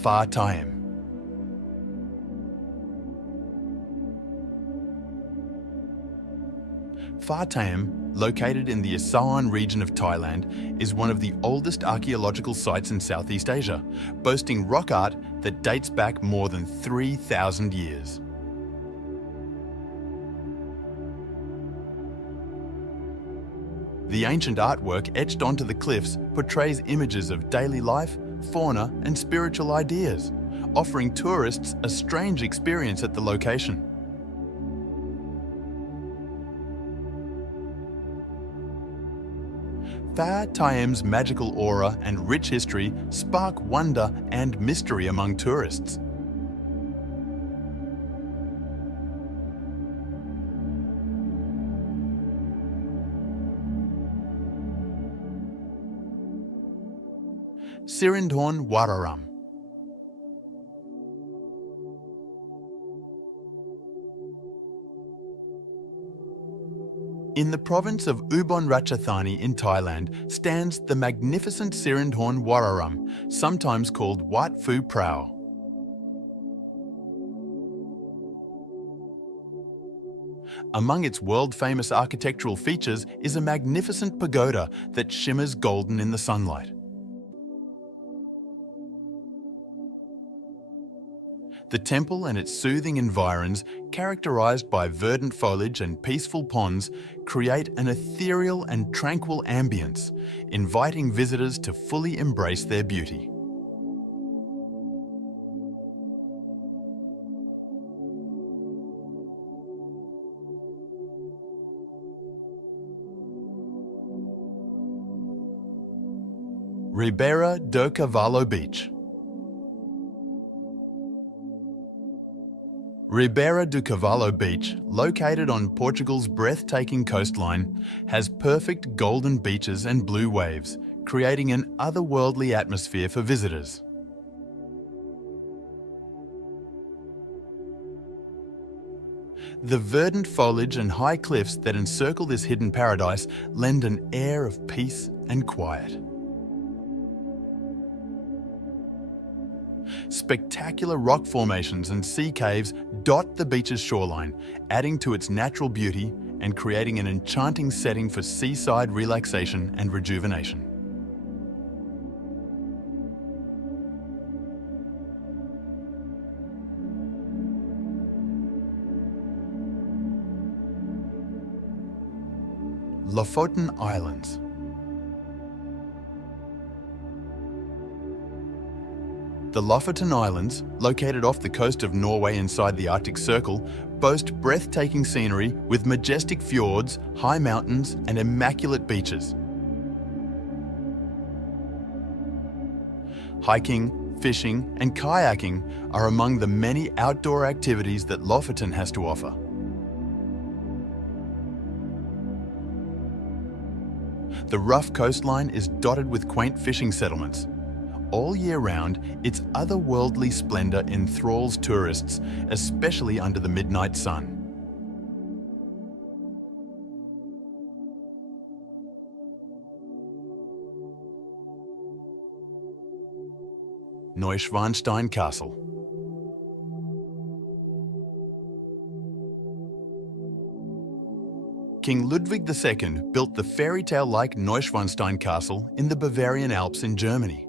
Pha Thai. Pha Thai, located in the Asahan region of Thailand, is one of the oldest archaeological sites in Southeast Asia, boasting rock art that dates back more than 3,000 years. The ancient artwork etched onto the cliffs portrays images of daily life, fauna, and spiritual ideas, offering tourists a strange experience at the location. Pha Thai's magical aura and rich history spark wonder and mystery among tourists. Sirindhorn Wararam. In the province of Ubon Ratchathani in Thailand stands the magnificent Sirindhorn Wararam, sometimes called Wat Phu Prao. Among its world-famous architectural features is a magnificent pagoda that shimmers golden in the sunlight. The temple and its soothing environs, characterized by verdant foliage and peaceful ponds, create an ethereal and tranquil ambience, inviting visitors to fully embrace their beauty. Ribeira do Cavalo Beach. Ribeira do Cavalo Beach, located on Portugal's breathtaking coastline, has perfect golden beaches and blue waves, creating an otherworldly atmosphere for visitors. The verdant foliage and high cliffs that encircle this hidden paradise lend an air of peace and quiet. Spectacular rock formations and sea caves dot the beach's shoreline, adding to its natural beauty and creating an enchanting setting for seaside relaxation and rejuvenation. Lofoten Islands. The Lofoten Islands, located off the coast of Norway inside the Arctic Circle, boast breathtaking scenery with majestic fjords, high mountains, and immaculate beaches. Hiking, fishing, and kayaking are among the many outdoor activities that Lofoten has to offer. The rough coastline is dotted with quaint fishing settlements. All year round, its otherworldly splendor enthralls tourists, especially under the midnight sun. Neuschwanstein Castle. King Ludwig II built the fairy tale-like Neuschwanstein Castle in the Bavarian Alps in Germany.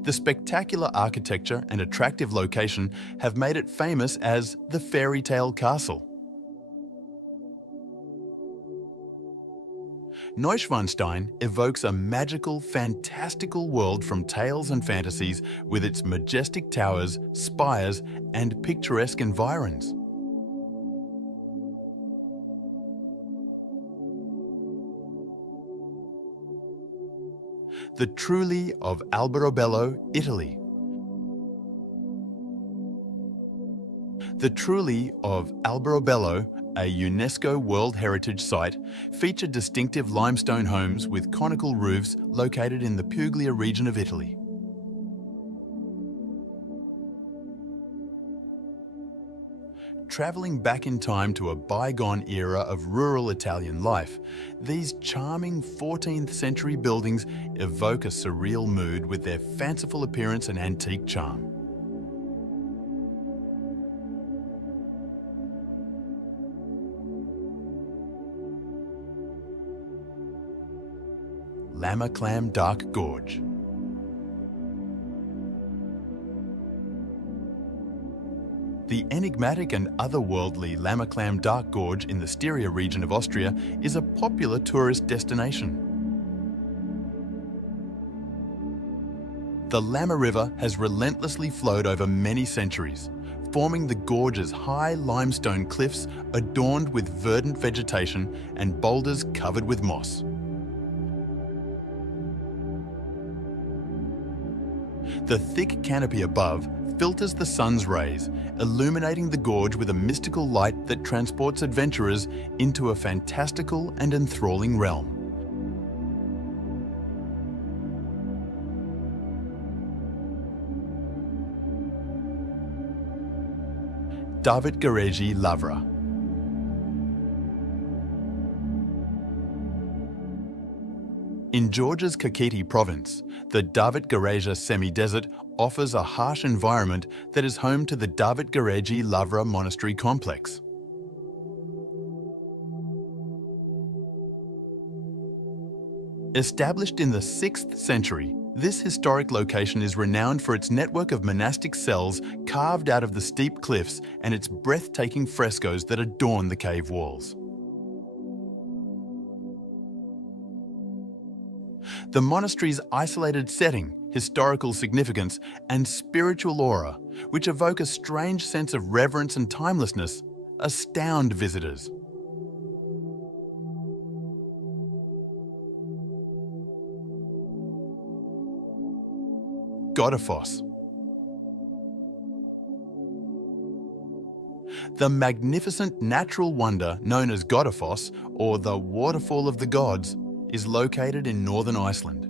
The spectacular architecture and attractive location have made it famous as the fairy tale castle. Neuschwanstein evokes a magical, fantastical world from tales and fantasies with its majestic towers, spires, and picturesque environs. The Trulli of Alberobello, Italy. The Trulli of Alberobello, a UNESCO World Heritage Site, feature distinctive limestone homes with conical roofs located in the Puglia region of Italy. Travelling back in time to a bygone era of rural Italian life, these charming 14th century buildings evoke a surreal mood with their fanciful appearance and antique charm. Lamaclam Dark Gorge. The enigmatic and otherworldly Lamaclam Dark Gorge in the Styria region of Austria is a popular tourist destination. The Lama River has relentlessly flowed over many centuries, forming the gorge's high limestone cliffs adorned with verdant vegetation and boulders covered with moss. The thick canopy above filters the sun's rays, illuminating the gorge with a mystical light that transports adventurers into a fantastical and enthralling realm. David-Geregi Lavra. In Georgia's Kakheti province, the David-Geregi semi-desert offers a harsh environment that is home to the David-Geregi Lavra Monastery complex. Established in the 6th century, this historic location is renowned for its network of monastic cells carved out of the steep cliffs and its breathtaking frescoes that adorn the cave walls. The monastery's isolated setting, historical significance, and spiritual aura, which evoke a strange sense of reverence and timelessness, astound visitors. Godafoss. The magnificent natural wonder known as Godafoss, or the Waterfall of the Gods, is located in northern Iceland.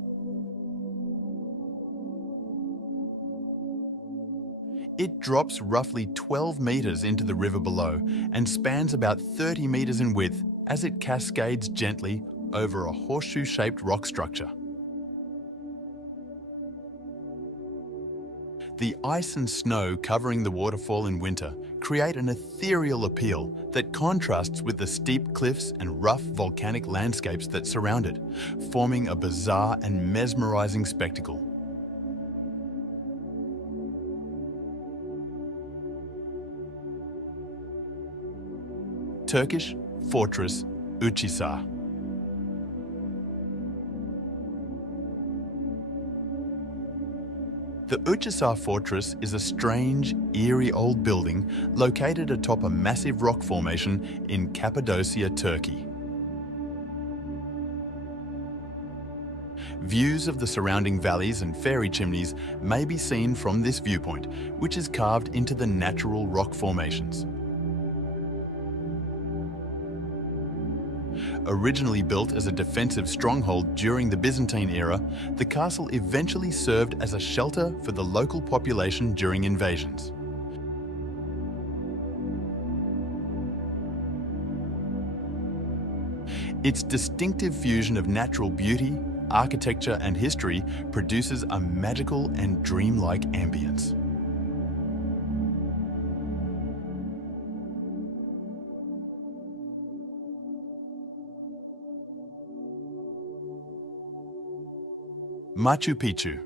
It drops roughly 12 metres into the river below and spans about 30 metres in width as it cascades gently over a horseshoe-shaped rock structure. The ice and snow covering the waterfall in winter create an ethereal appeal that contrasts with the steep cliffs and rough volcanic landscapes that surround it, forming a bizarre and mesmerizing spectacle. Turkish fortress Uçhisar. The Uçhisar fortress is a strange, eerie old building located atop a massive rock formation in Cappadocia, Turkey. Views of the surrounding valleys and fairy chimneys may be seen from this viewpoint, which is carved into the natural rock formations. Originally built as a defensive stronghold during the Byzantine era, the castle eventually served as a shelter for the local population during invasions. Its distinctive fusion of natural beauty, architecture and history produces a magical and dreamlike ambience. Machu Picchu.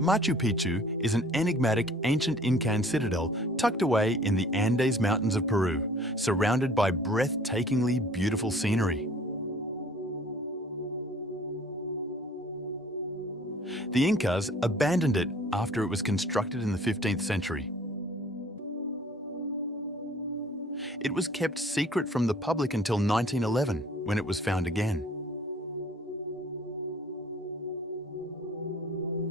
Machu Picchu is an enigmatic ancient Incan citadel tucked away in the Andes Mountains of Peru, surrounded by breathtakingly beautiful scenery. The Incas abandoned it after it was constructed in the 15th century. It was kept secret from the public until 1911, when it was found again.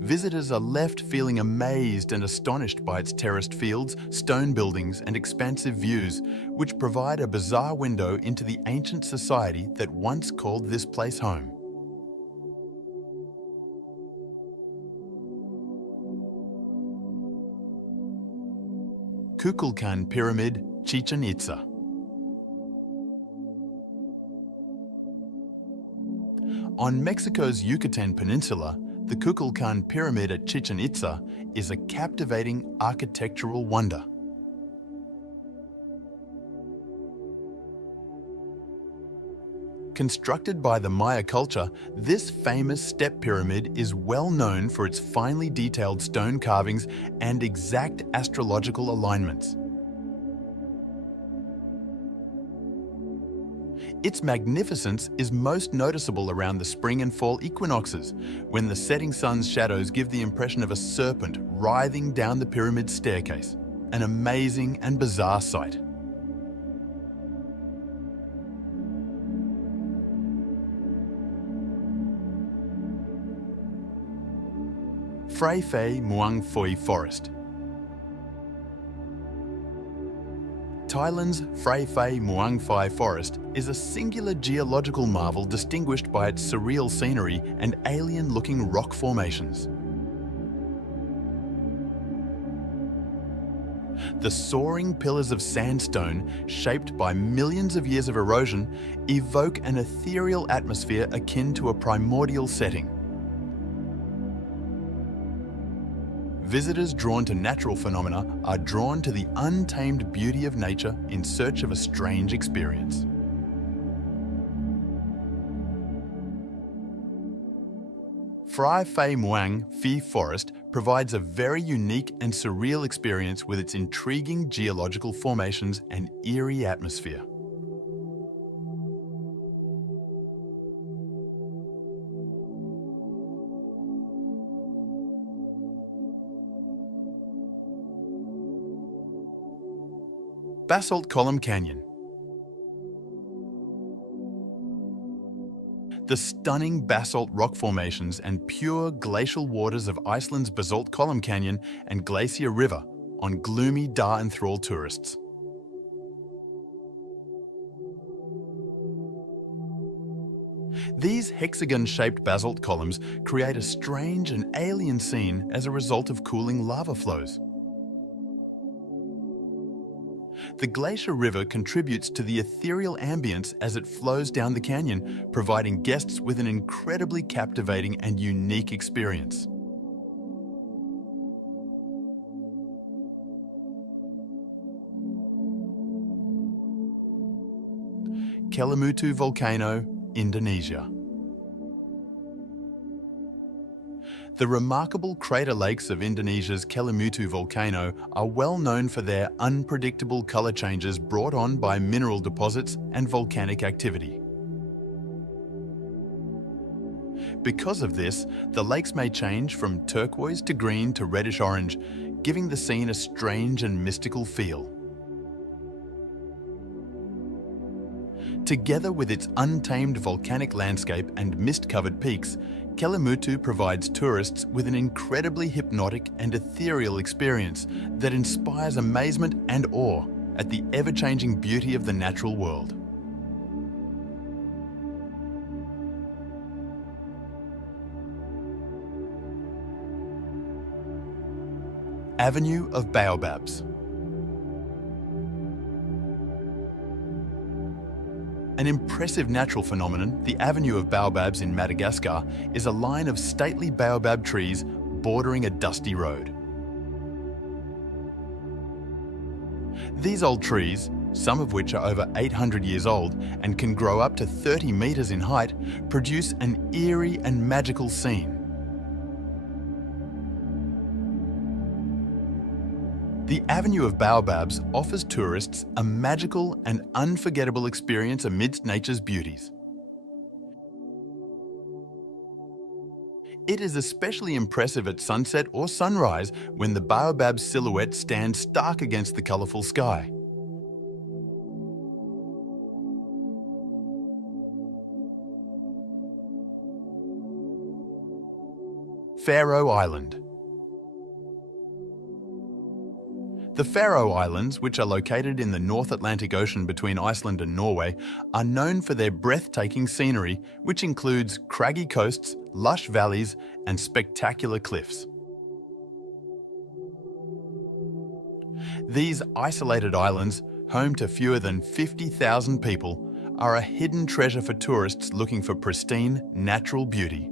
Visitors are left feeling amazed and astonished by its terraced fields, stone buildings, and expansive views, which provide a bizarre window into the ancient society that once called this place home. Kukulkan Pyramid, Chichen Itza. On Mexico's Yucatan Peninsula, the Kukulkan Pyramid at Chichen Itza is a captivating architectural wonder. Constructed by the Maya culture, this famous step pyramid is well known for its finely detailed stone carvings and exact astrological alignments. Its magnificence is most noticeable around the spring and fall equinoxes, when the setting sun's shadows give the impression of a serpent writhing down the pyramid's staircase, an amazing and bizarre sight. Phray Phay Muang Phoi Forest. Thailand's Phray Phay Muang Phai Forest is a singular geological marvel distinguished by its surreal scenery and alien-looking rock formations. The soaring pillars of sandstone, shaped by millions of years of erosion, evoke an ethereal atmosphere akin to a primordial setting. Visitors drawn to natural phenomena are drawn to the untamed beauty of nature in search of a strange experience. Phray Phay Muang Phi Forest provides a very unique and surreal experience with its intriguing geological formations and eerie atmosphere. Basalt Column Canyon. The stunning basalt rock formations and pure glacial waters of Iceland's Basalt Column Canyon and Glacier River on gloomy Dar enthrall tourists. These hexagon-shaped basalt columns create a strange and alien scene as a result of cooling lava flows. The Glacier River contributes to the ethereal ambience as it flows down the canyon, providing guests with an incredibly captivating and unique experience. Kelimutu Volcano, Indonesia. The remarkable crater lakes of Indonesia's Kelimutu volcano are well known for their unpredictable color changes brought on by mineral deposits and volcanic activity. Because of this, the lakes may change from turquoise to green to reddish-orange, giving the scene a strange and mystical feel. Together with its untamed volcanic landscape and mist-covered peaks, Kelimutu provides tourists with an incredibly hypnotic and ethereal experience that inspires amazement and awe at the ever-changing beauty of the natural world. Avenue of Baobabs. An impressive natural phenomenon, the Avenue of Baobabs in Madagascar is a line of stately baobab trees bordering a dusty road. These old trees, some of which are over 800 years old and can grow up to 30 metres in height, produce an eerie and magical scene. The Avenue of Baobabs offers tourists a magical and unforgettable experience amidst nature's beauties. It is especially impressive at sunset or sunrise when the baobab's silhouette stands stark against the colourful sky. Faroe Island. The Faroe Islands, which are located in the North Atlantic Ocean between Iceland and Norway, are known for their breathtaking scenery, which includes craggy coasts, lush valleys, and spectacular cliffs. These isolated islands, home to fewer than 50,000 people, are a hidden treasure for tourists looking for pristine, natural beauty.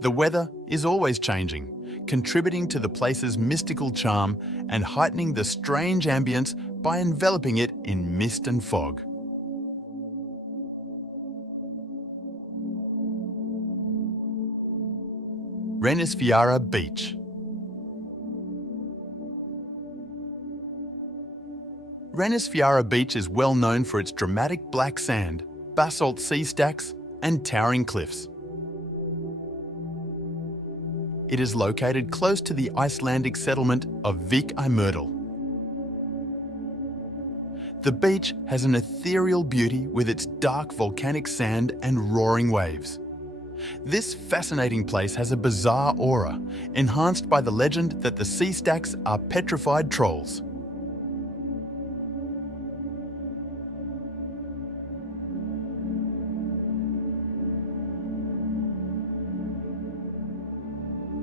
The weather is always changing, contributing to the place's mystical charm and heightening the strange ambience by enveloping it in mist and fog. Reynisfjara Beach. Reynisfjara Beach is well known for its dramatic black sand, basalt sea stacks, and towering cliffs. It is located close to the Icelandic settlement of Vik i Mýrdal. The beach has an ethereal beauty with its dark volcanic sand and roaring waves. This fascinating place has a bizarre aura, enhanced by the legend that the sea stacks are petrified trolls.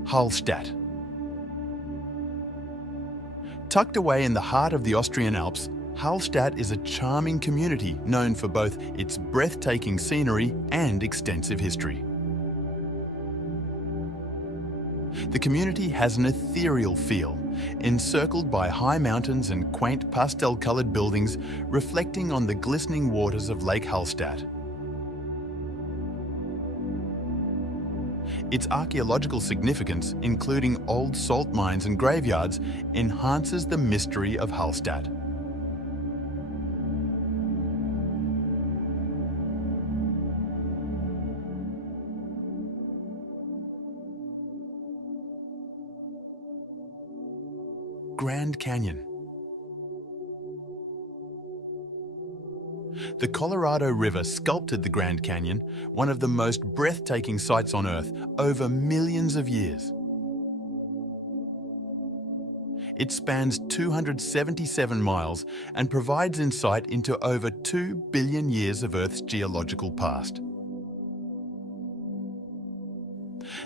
Hallstatt. Tucked away in the heart of the Austrian Alps, Hallstatt is a charming community known for both its breathtaking scenery and extensive history. The community has an ethereal feel, encircled by high mountains and quaint pastel-coloured buildings reflecting on the glistening waters of Lake Hallstatt. Its archaeological significance, including old salt mines and graveyards, enhances the mystery of Hallstatt. Grand Canyon. The Colorado River sculpted the Grand Canyon, one of the most breathtaking sights on Earth, over millions of years. It spans 277 miles and provides insight into over 2 billion years of Earth's geological past.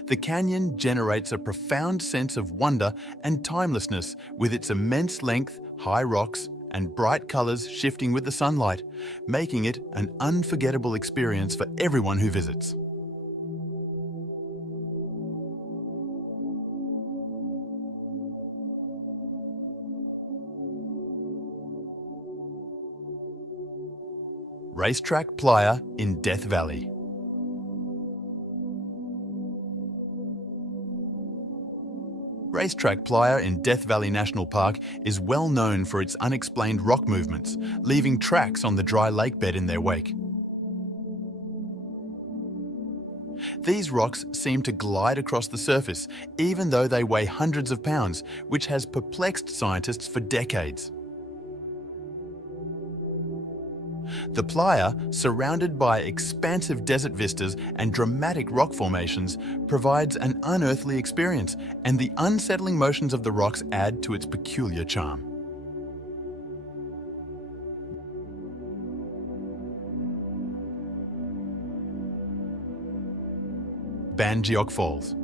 The canyon generates a profound sense of wonder and timelessness with its immense length, high rocks, and bright colours shifting with the sunlight, making it an unforgettable experience for everyone who visits. Racetrack Playa in Death Valley. Racetrack Playa in Death Valley National Park is well known for its unexplained rock movements, leaving tracks on the dry lake bed in their wake. These rocks seem to glide across the surface, even though they weigh hundreds of pounds, which has perplexed scientists for decades. The playa, surrounded by expansive desert vistas and dramatic rock formations, provides an unearthly experience, and the unsettling motions of the rocks add to its peculiar charm. Bangeok Falls.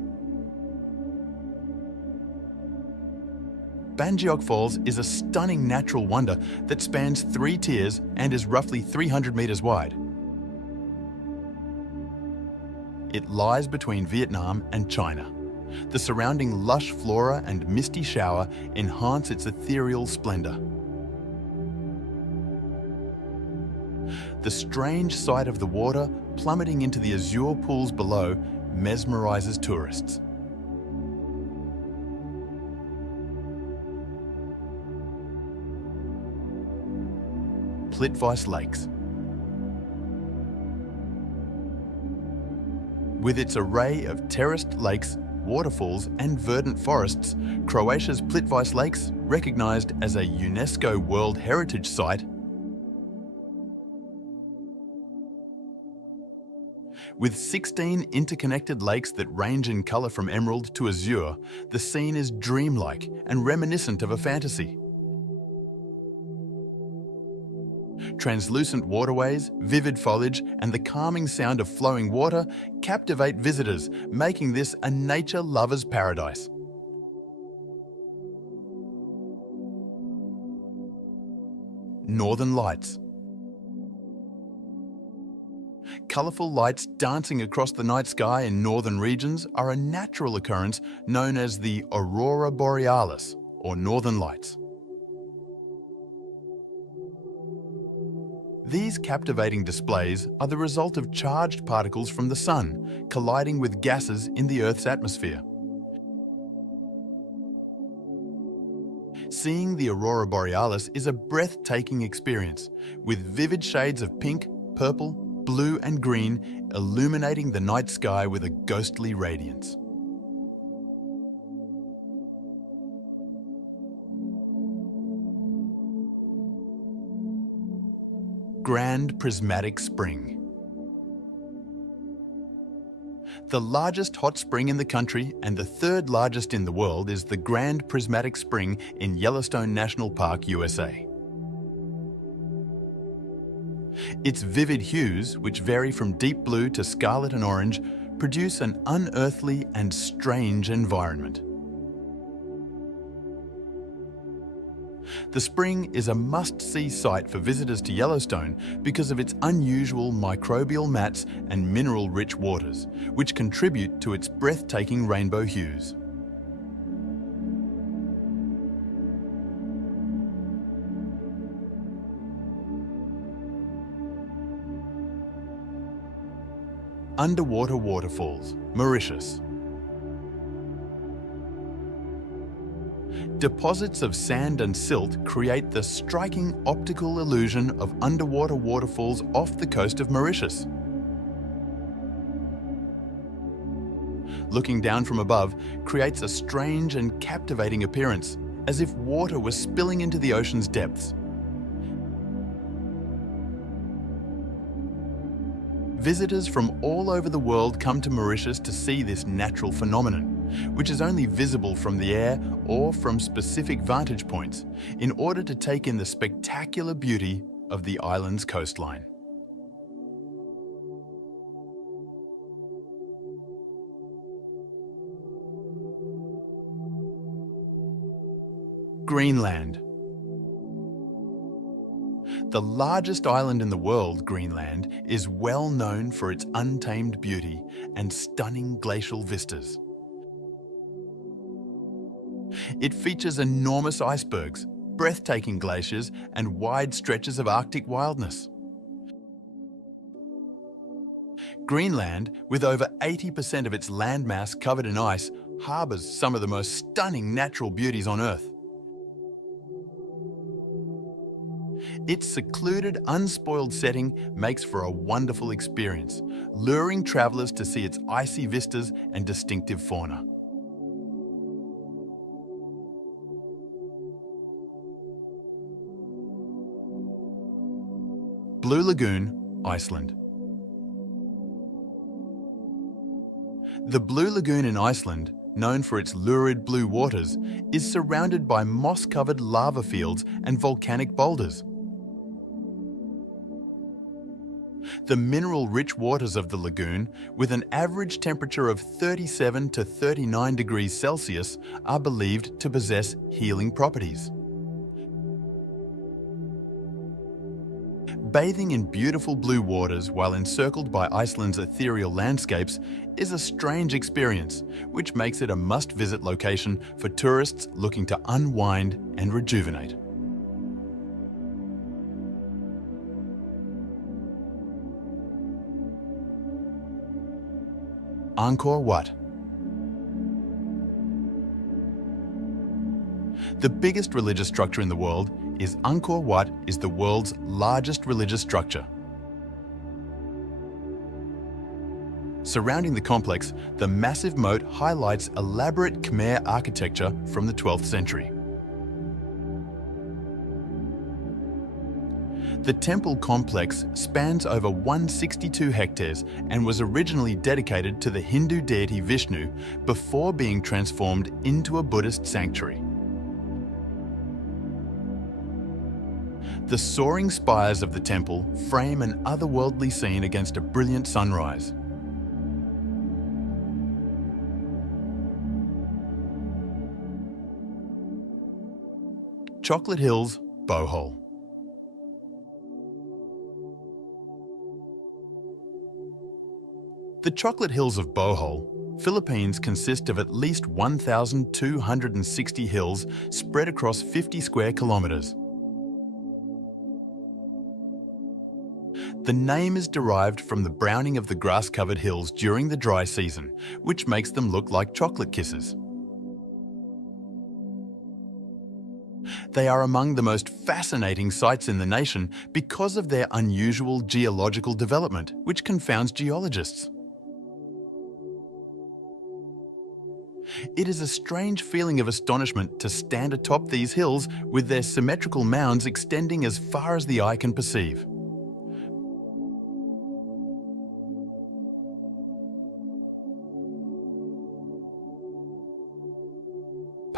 Bangeok Falls is a stunning natural wonder that spans 3 tiers and is roughly 300 meters wide. It lies between Vietnam and China. The surrounding lush flora and misty shower enhance its ethereal splendor. The strange sight of the water plummeting into the azure pools below mesmerizes tourists. Plitvice Lakes. With its array of terraced lakes, waterfalls and verdant forests, Croatia's Plitvice Lakes, recognized as a UNESCO World Heritage Site, with 16 interconnected lakes that range in colour from emerald to azure, the scene is dreamlike and reminiscent of a fantasy. Translucent waterways, vivid foliage, and the calming sound of flowing water captivate visitors, making this a nature lover's paradise. Northern Lights. Colourful lights dancing across the night sky in northern regions are a natural occurrence known as the Aurora Borealis, or Northern Lights. These captivating displays are the result of charged particles from the sun colliding with gases in the Earth's atmosphere. Seeing the Aurora Borealis is a breathtaking experience, with vivid shades of pink, purple, blue and green illuminating the night sky with a ghostly radiance. Grand Prismatic Spring. The largest hot spring in the country and the 3rd largest in the world is the Grand Prismatic Spring in Yellowstone National Park, USA. Its vivid hues, which vary from deep blue to scarlet and orange, produce an unearthly and strange environment. The spring is a must-see sight for visitors to Yellowstone because of its unusual microbial mats and mineral-rich waters, which contribute to its breathtaking rainbow hues. Underwater waterfalls, Mauritius. Deposits of sand and silt create the striking optical illusion of underwater waterfalls off the coast of Mauritius. Looking down from above creates a strange and captivating appearance, as if water was spilling into the ocean's depths. Visitors from all over the world come to Mauritius to see this natural phenomenon, which is only visible from the air or from specific vantage points, in order to take in the spectacular beauty of the island's coastline. Greenland. The largest island in the world, Greenland, is well known for its untamed beauty and stunning glacial vistas. It features enormous icebergs, breathtaking glaciers, and wide stretches of Arctic wildness. Greenland, with over 80% of its landmass covered in ice, harbours some of the most stunning natural beauties on Earth. Its secluded, unspoiled setting makes for a wonderful experience, luring travellers to see its icy vistas and distinctive fauna. Blue Lagoon, Iceland. The Blue Lagoon in Iceland, known for its lurid blue waters, is surrounded by moss-covered lava fields and volcanic boulders. The mineral-rich waters of the lagoon, with an average temperature of 37 to 39 degrees Celsius, are believed to possess healing properties. Bathing in beautiful blue waters while encircled by Iceland's ethereal landscapes is a strange experience, which makes it a must-visit location for tourists looking to unwind and rejuvenate. Angkor Wat. The biggest religious structure in the world is Angkor Wat is the world's largest religious structure. Surrounding the complex, the massive moat highlights elaborate Khmer architecture from the 12th century. The temple complex spans over 162 hectares and was originally dedicated to the Hindu deity Vishnu before being transformed into a Buddhist sanctuary. The soaring spires of the temple frame an otherworldly scene against a brilliant sunrise. Chocolate Hills, Bohol. The Chocolate Hills of Bohol, Philippines consist of at least 1,260 hills spread across 50 square kilometres. The name is derived from the browning of the grass-covered hills during the dry season, which makes them look like chocolate kisses. They are among the most fascinating sites in the nation because of their unusual geological development, which confounds geologists. It is a strange feeling of astonishment to stand atop these hills with their symmetrical mounds extending as far as the eye can perceive.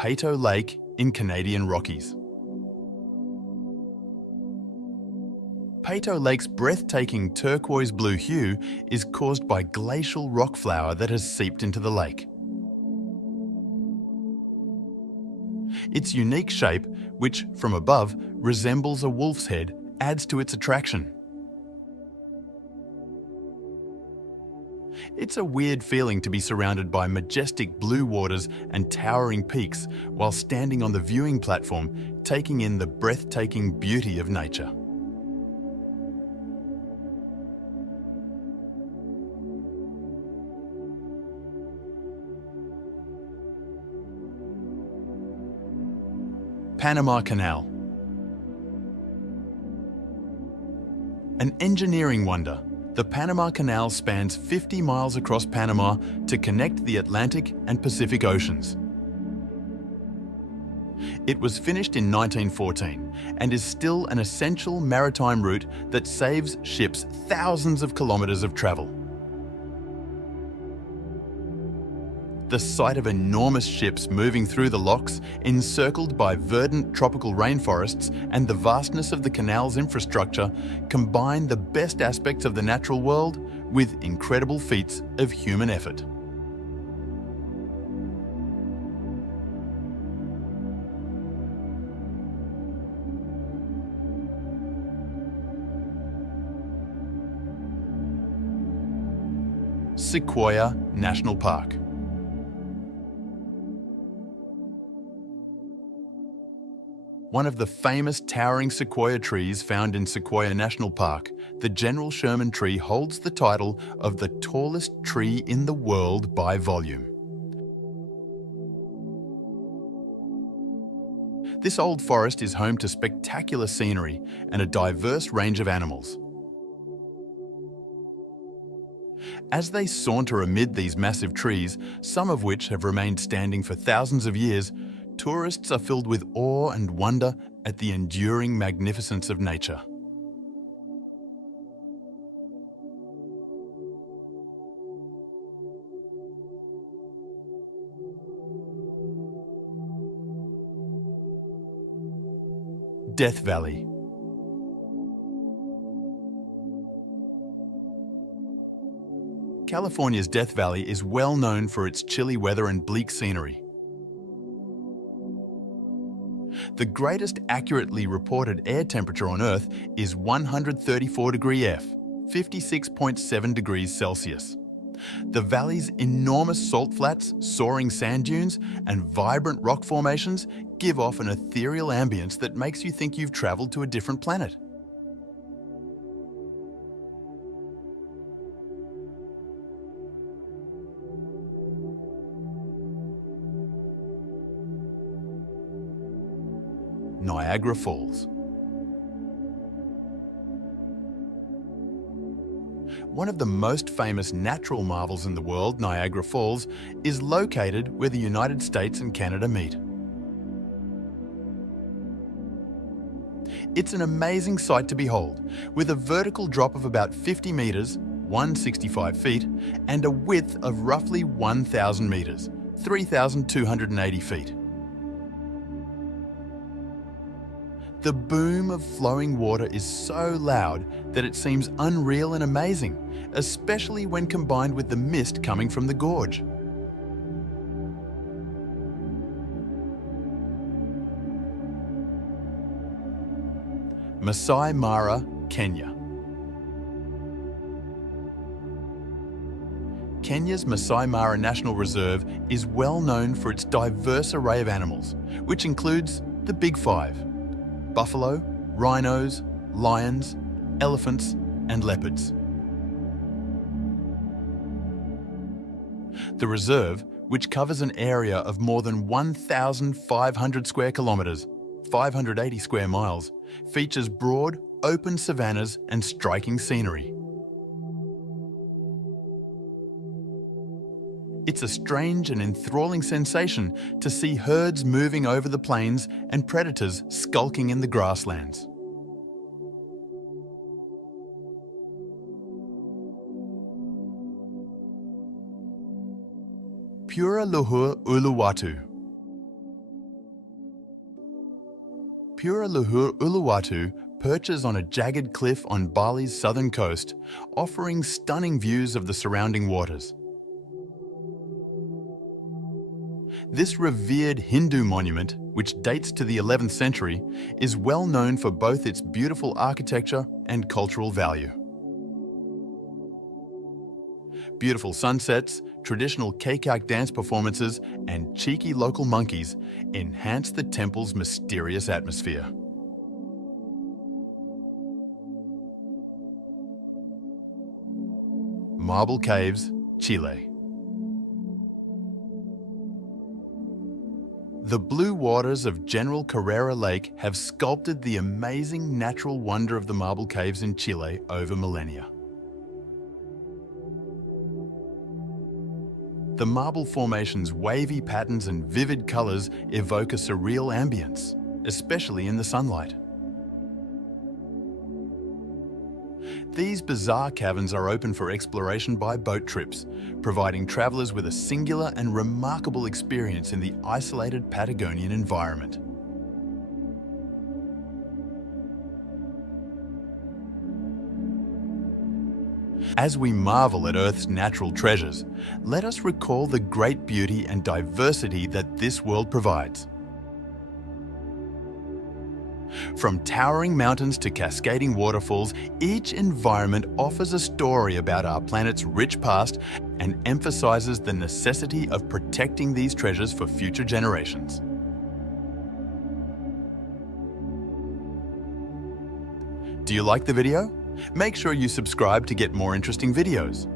Peyto Lake in Canadian Rockies. Peyto Lake's breathtaking turquoise blue hue is caused by glacial rock flour that has seeped into the lake. Its unique shape, which from above resembles a wolf's head, adds to its attraction. It's a weird feeling to be surrounded by majestic blue waters and towering peaks while standing on the viewing platform, taking in the breathtaking beauty of nature. Panama Canal. An engineering wonder, the Panama Canal spans 50 miles across Panama to connect the Atlantic and Pacific Oceans. It was finished in 1914 and is still an essential maritime route that saves ships thousands of kilometres of travel. The sight of enormous ships moving through the locks, encircled by verdant tropical rainforests, and the vastness of the canal's infrastructure combine the best aspects of the natural world with incredible feats of human effort. Sequoia National Park. One of the famous towering sequoia trees found in Sequoia National Park, the General Sherman tree holds the title of the tallest tree in the world by volume. This old forest is home to spectacular scenery and a diverse range of animals. As they saunter amid these massive trees, some of which have remained standing for thousands of years, tourists are filled with awe and wonder at the enduring magnificence of nature. Death Valley. California's Death Valley is well known for its chilly weather and bleak scenery. The greatest accurately reported air temperature on Earth is 134 degree F, 56.7 degrees Celsius. The valley's enormous salt flats, soaring sand dunes, and vibrant rock formations give off an ethereal ambience that makes you think you've traveled to a different planet. Niagara Falls. One of the most famous natural marvels in the world, Niagara Falls, is located where the United States and Canada meet. It's an amazing sight to behold, with a vertical drop of about 50 metres, 165 feet, and a width of roughly 1,000 metres, 3,280 feet. The boom of flowing water is so loud that it seems unreal and amazing, especially when combined with the mist coming from the gorge. Masai Mara, Kenya. Kenya's Masai Mara National Reserve is well known for its diverse array of animals, which includes the Big Five: buffalo, rhinos, lions, elephants, and leopards. The reserve, which covers an area of more than 1,500 square kilometres, 580 square miles, features broad, open savannas and striking scenery. It's a strange and enthralling sensation to see herds moving over the plains and predators skulking in the grasslands. Pura Luhur Uluwatu. Pura Luhur Uluwatu perches on a jagged cliff on Bali's southern coast, offering stunning views of the surrounding waters. This revered Hindu monument, which dates to the 11th century, is well known for both its beautiful architecture and cultural value. Beautiful sunsets, traditional Kekak dance performances, and cheeky local monkeys enhance the temple's mysterious atmosphere. Marble Caves, Chile. The blue waters of General Carrera Lake have sculpted the amazing natural wonder of the marble caves in Chile over millennia. The marble formation's wavy patterns and vivid colours evoke a surreal ambience, especially in the sunlight. These bizarre caverns are open for exploration by boat trips, providing travellers with a singular and remarkable experience in the isolated Patagonian environment. As we marvel at Earth's natural treasures, let us recall the great beauty and diversity that this world provides. From towering mountains to cascading waterfalls, each environment offers a story about our planet's rich past and emphasizes the necessity of protecting these treasures for future generations. Do you like the video? Make sure you subscribe to get more interesting videos.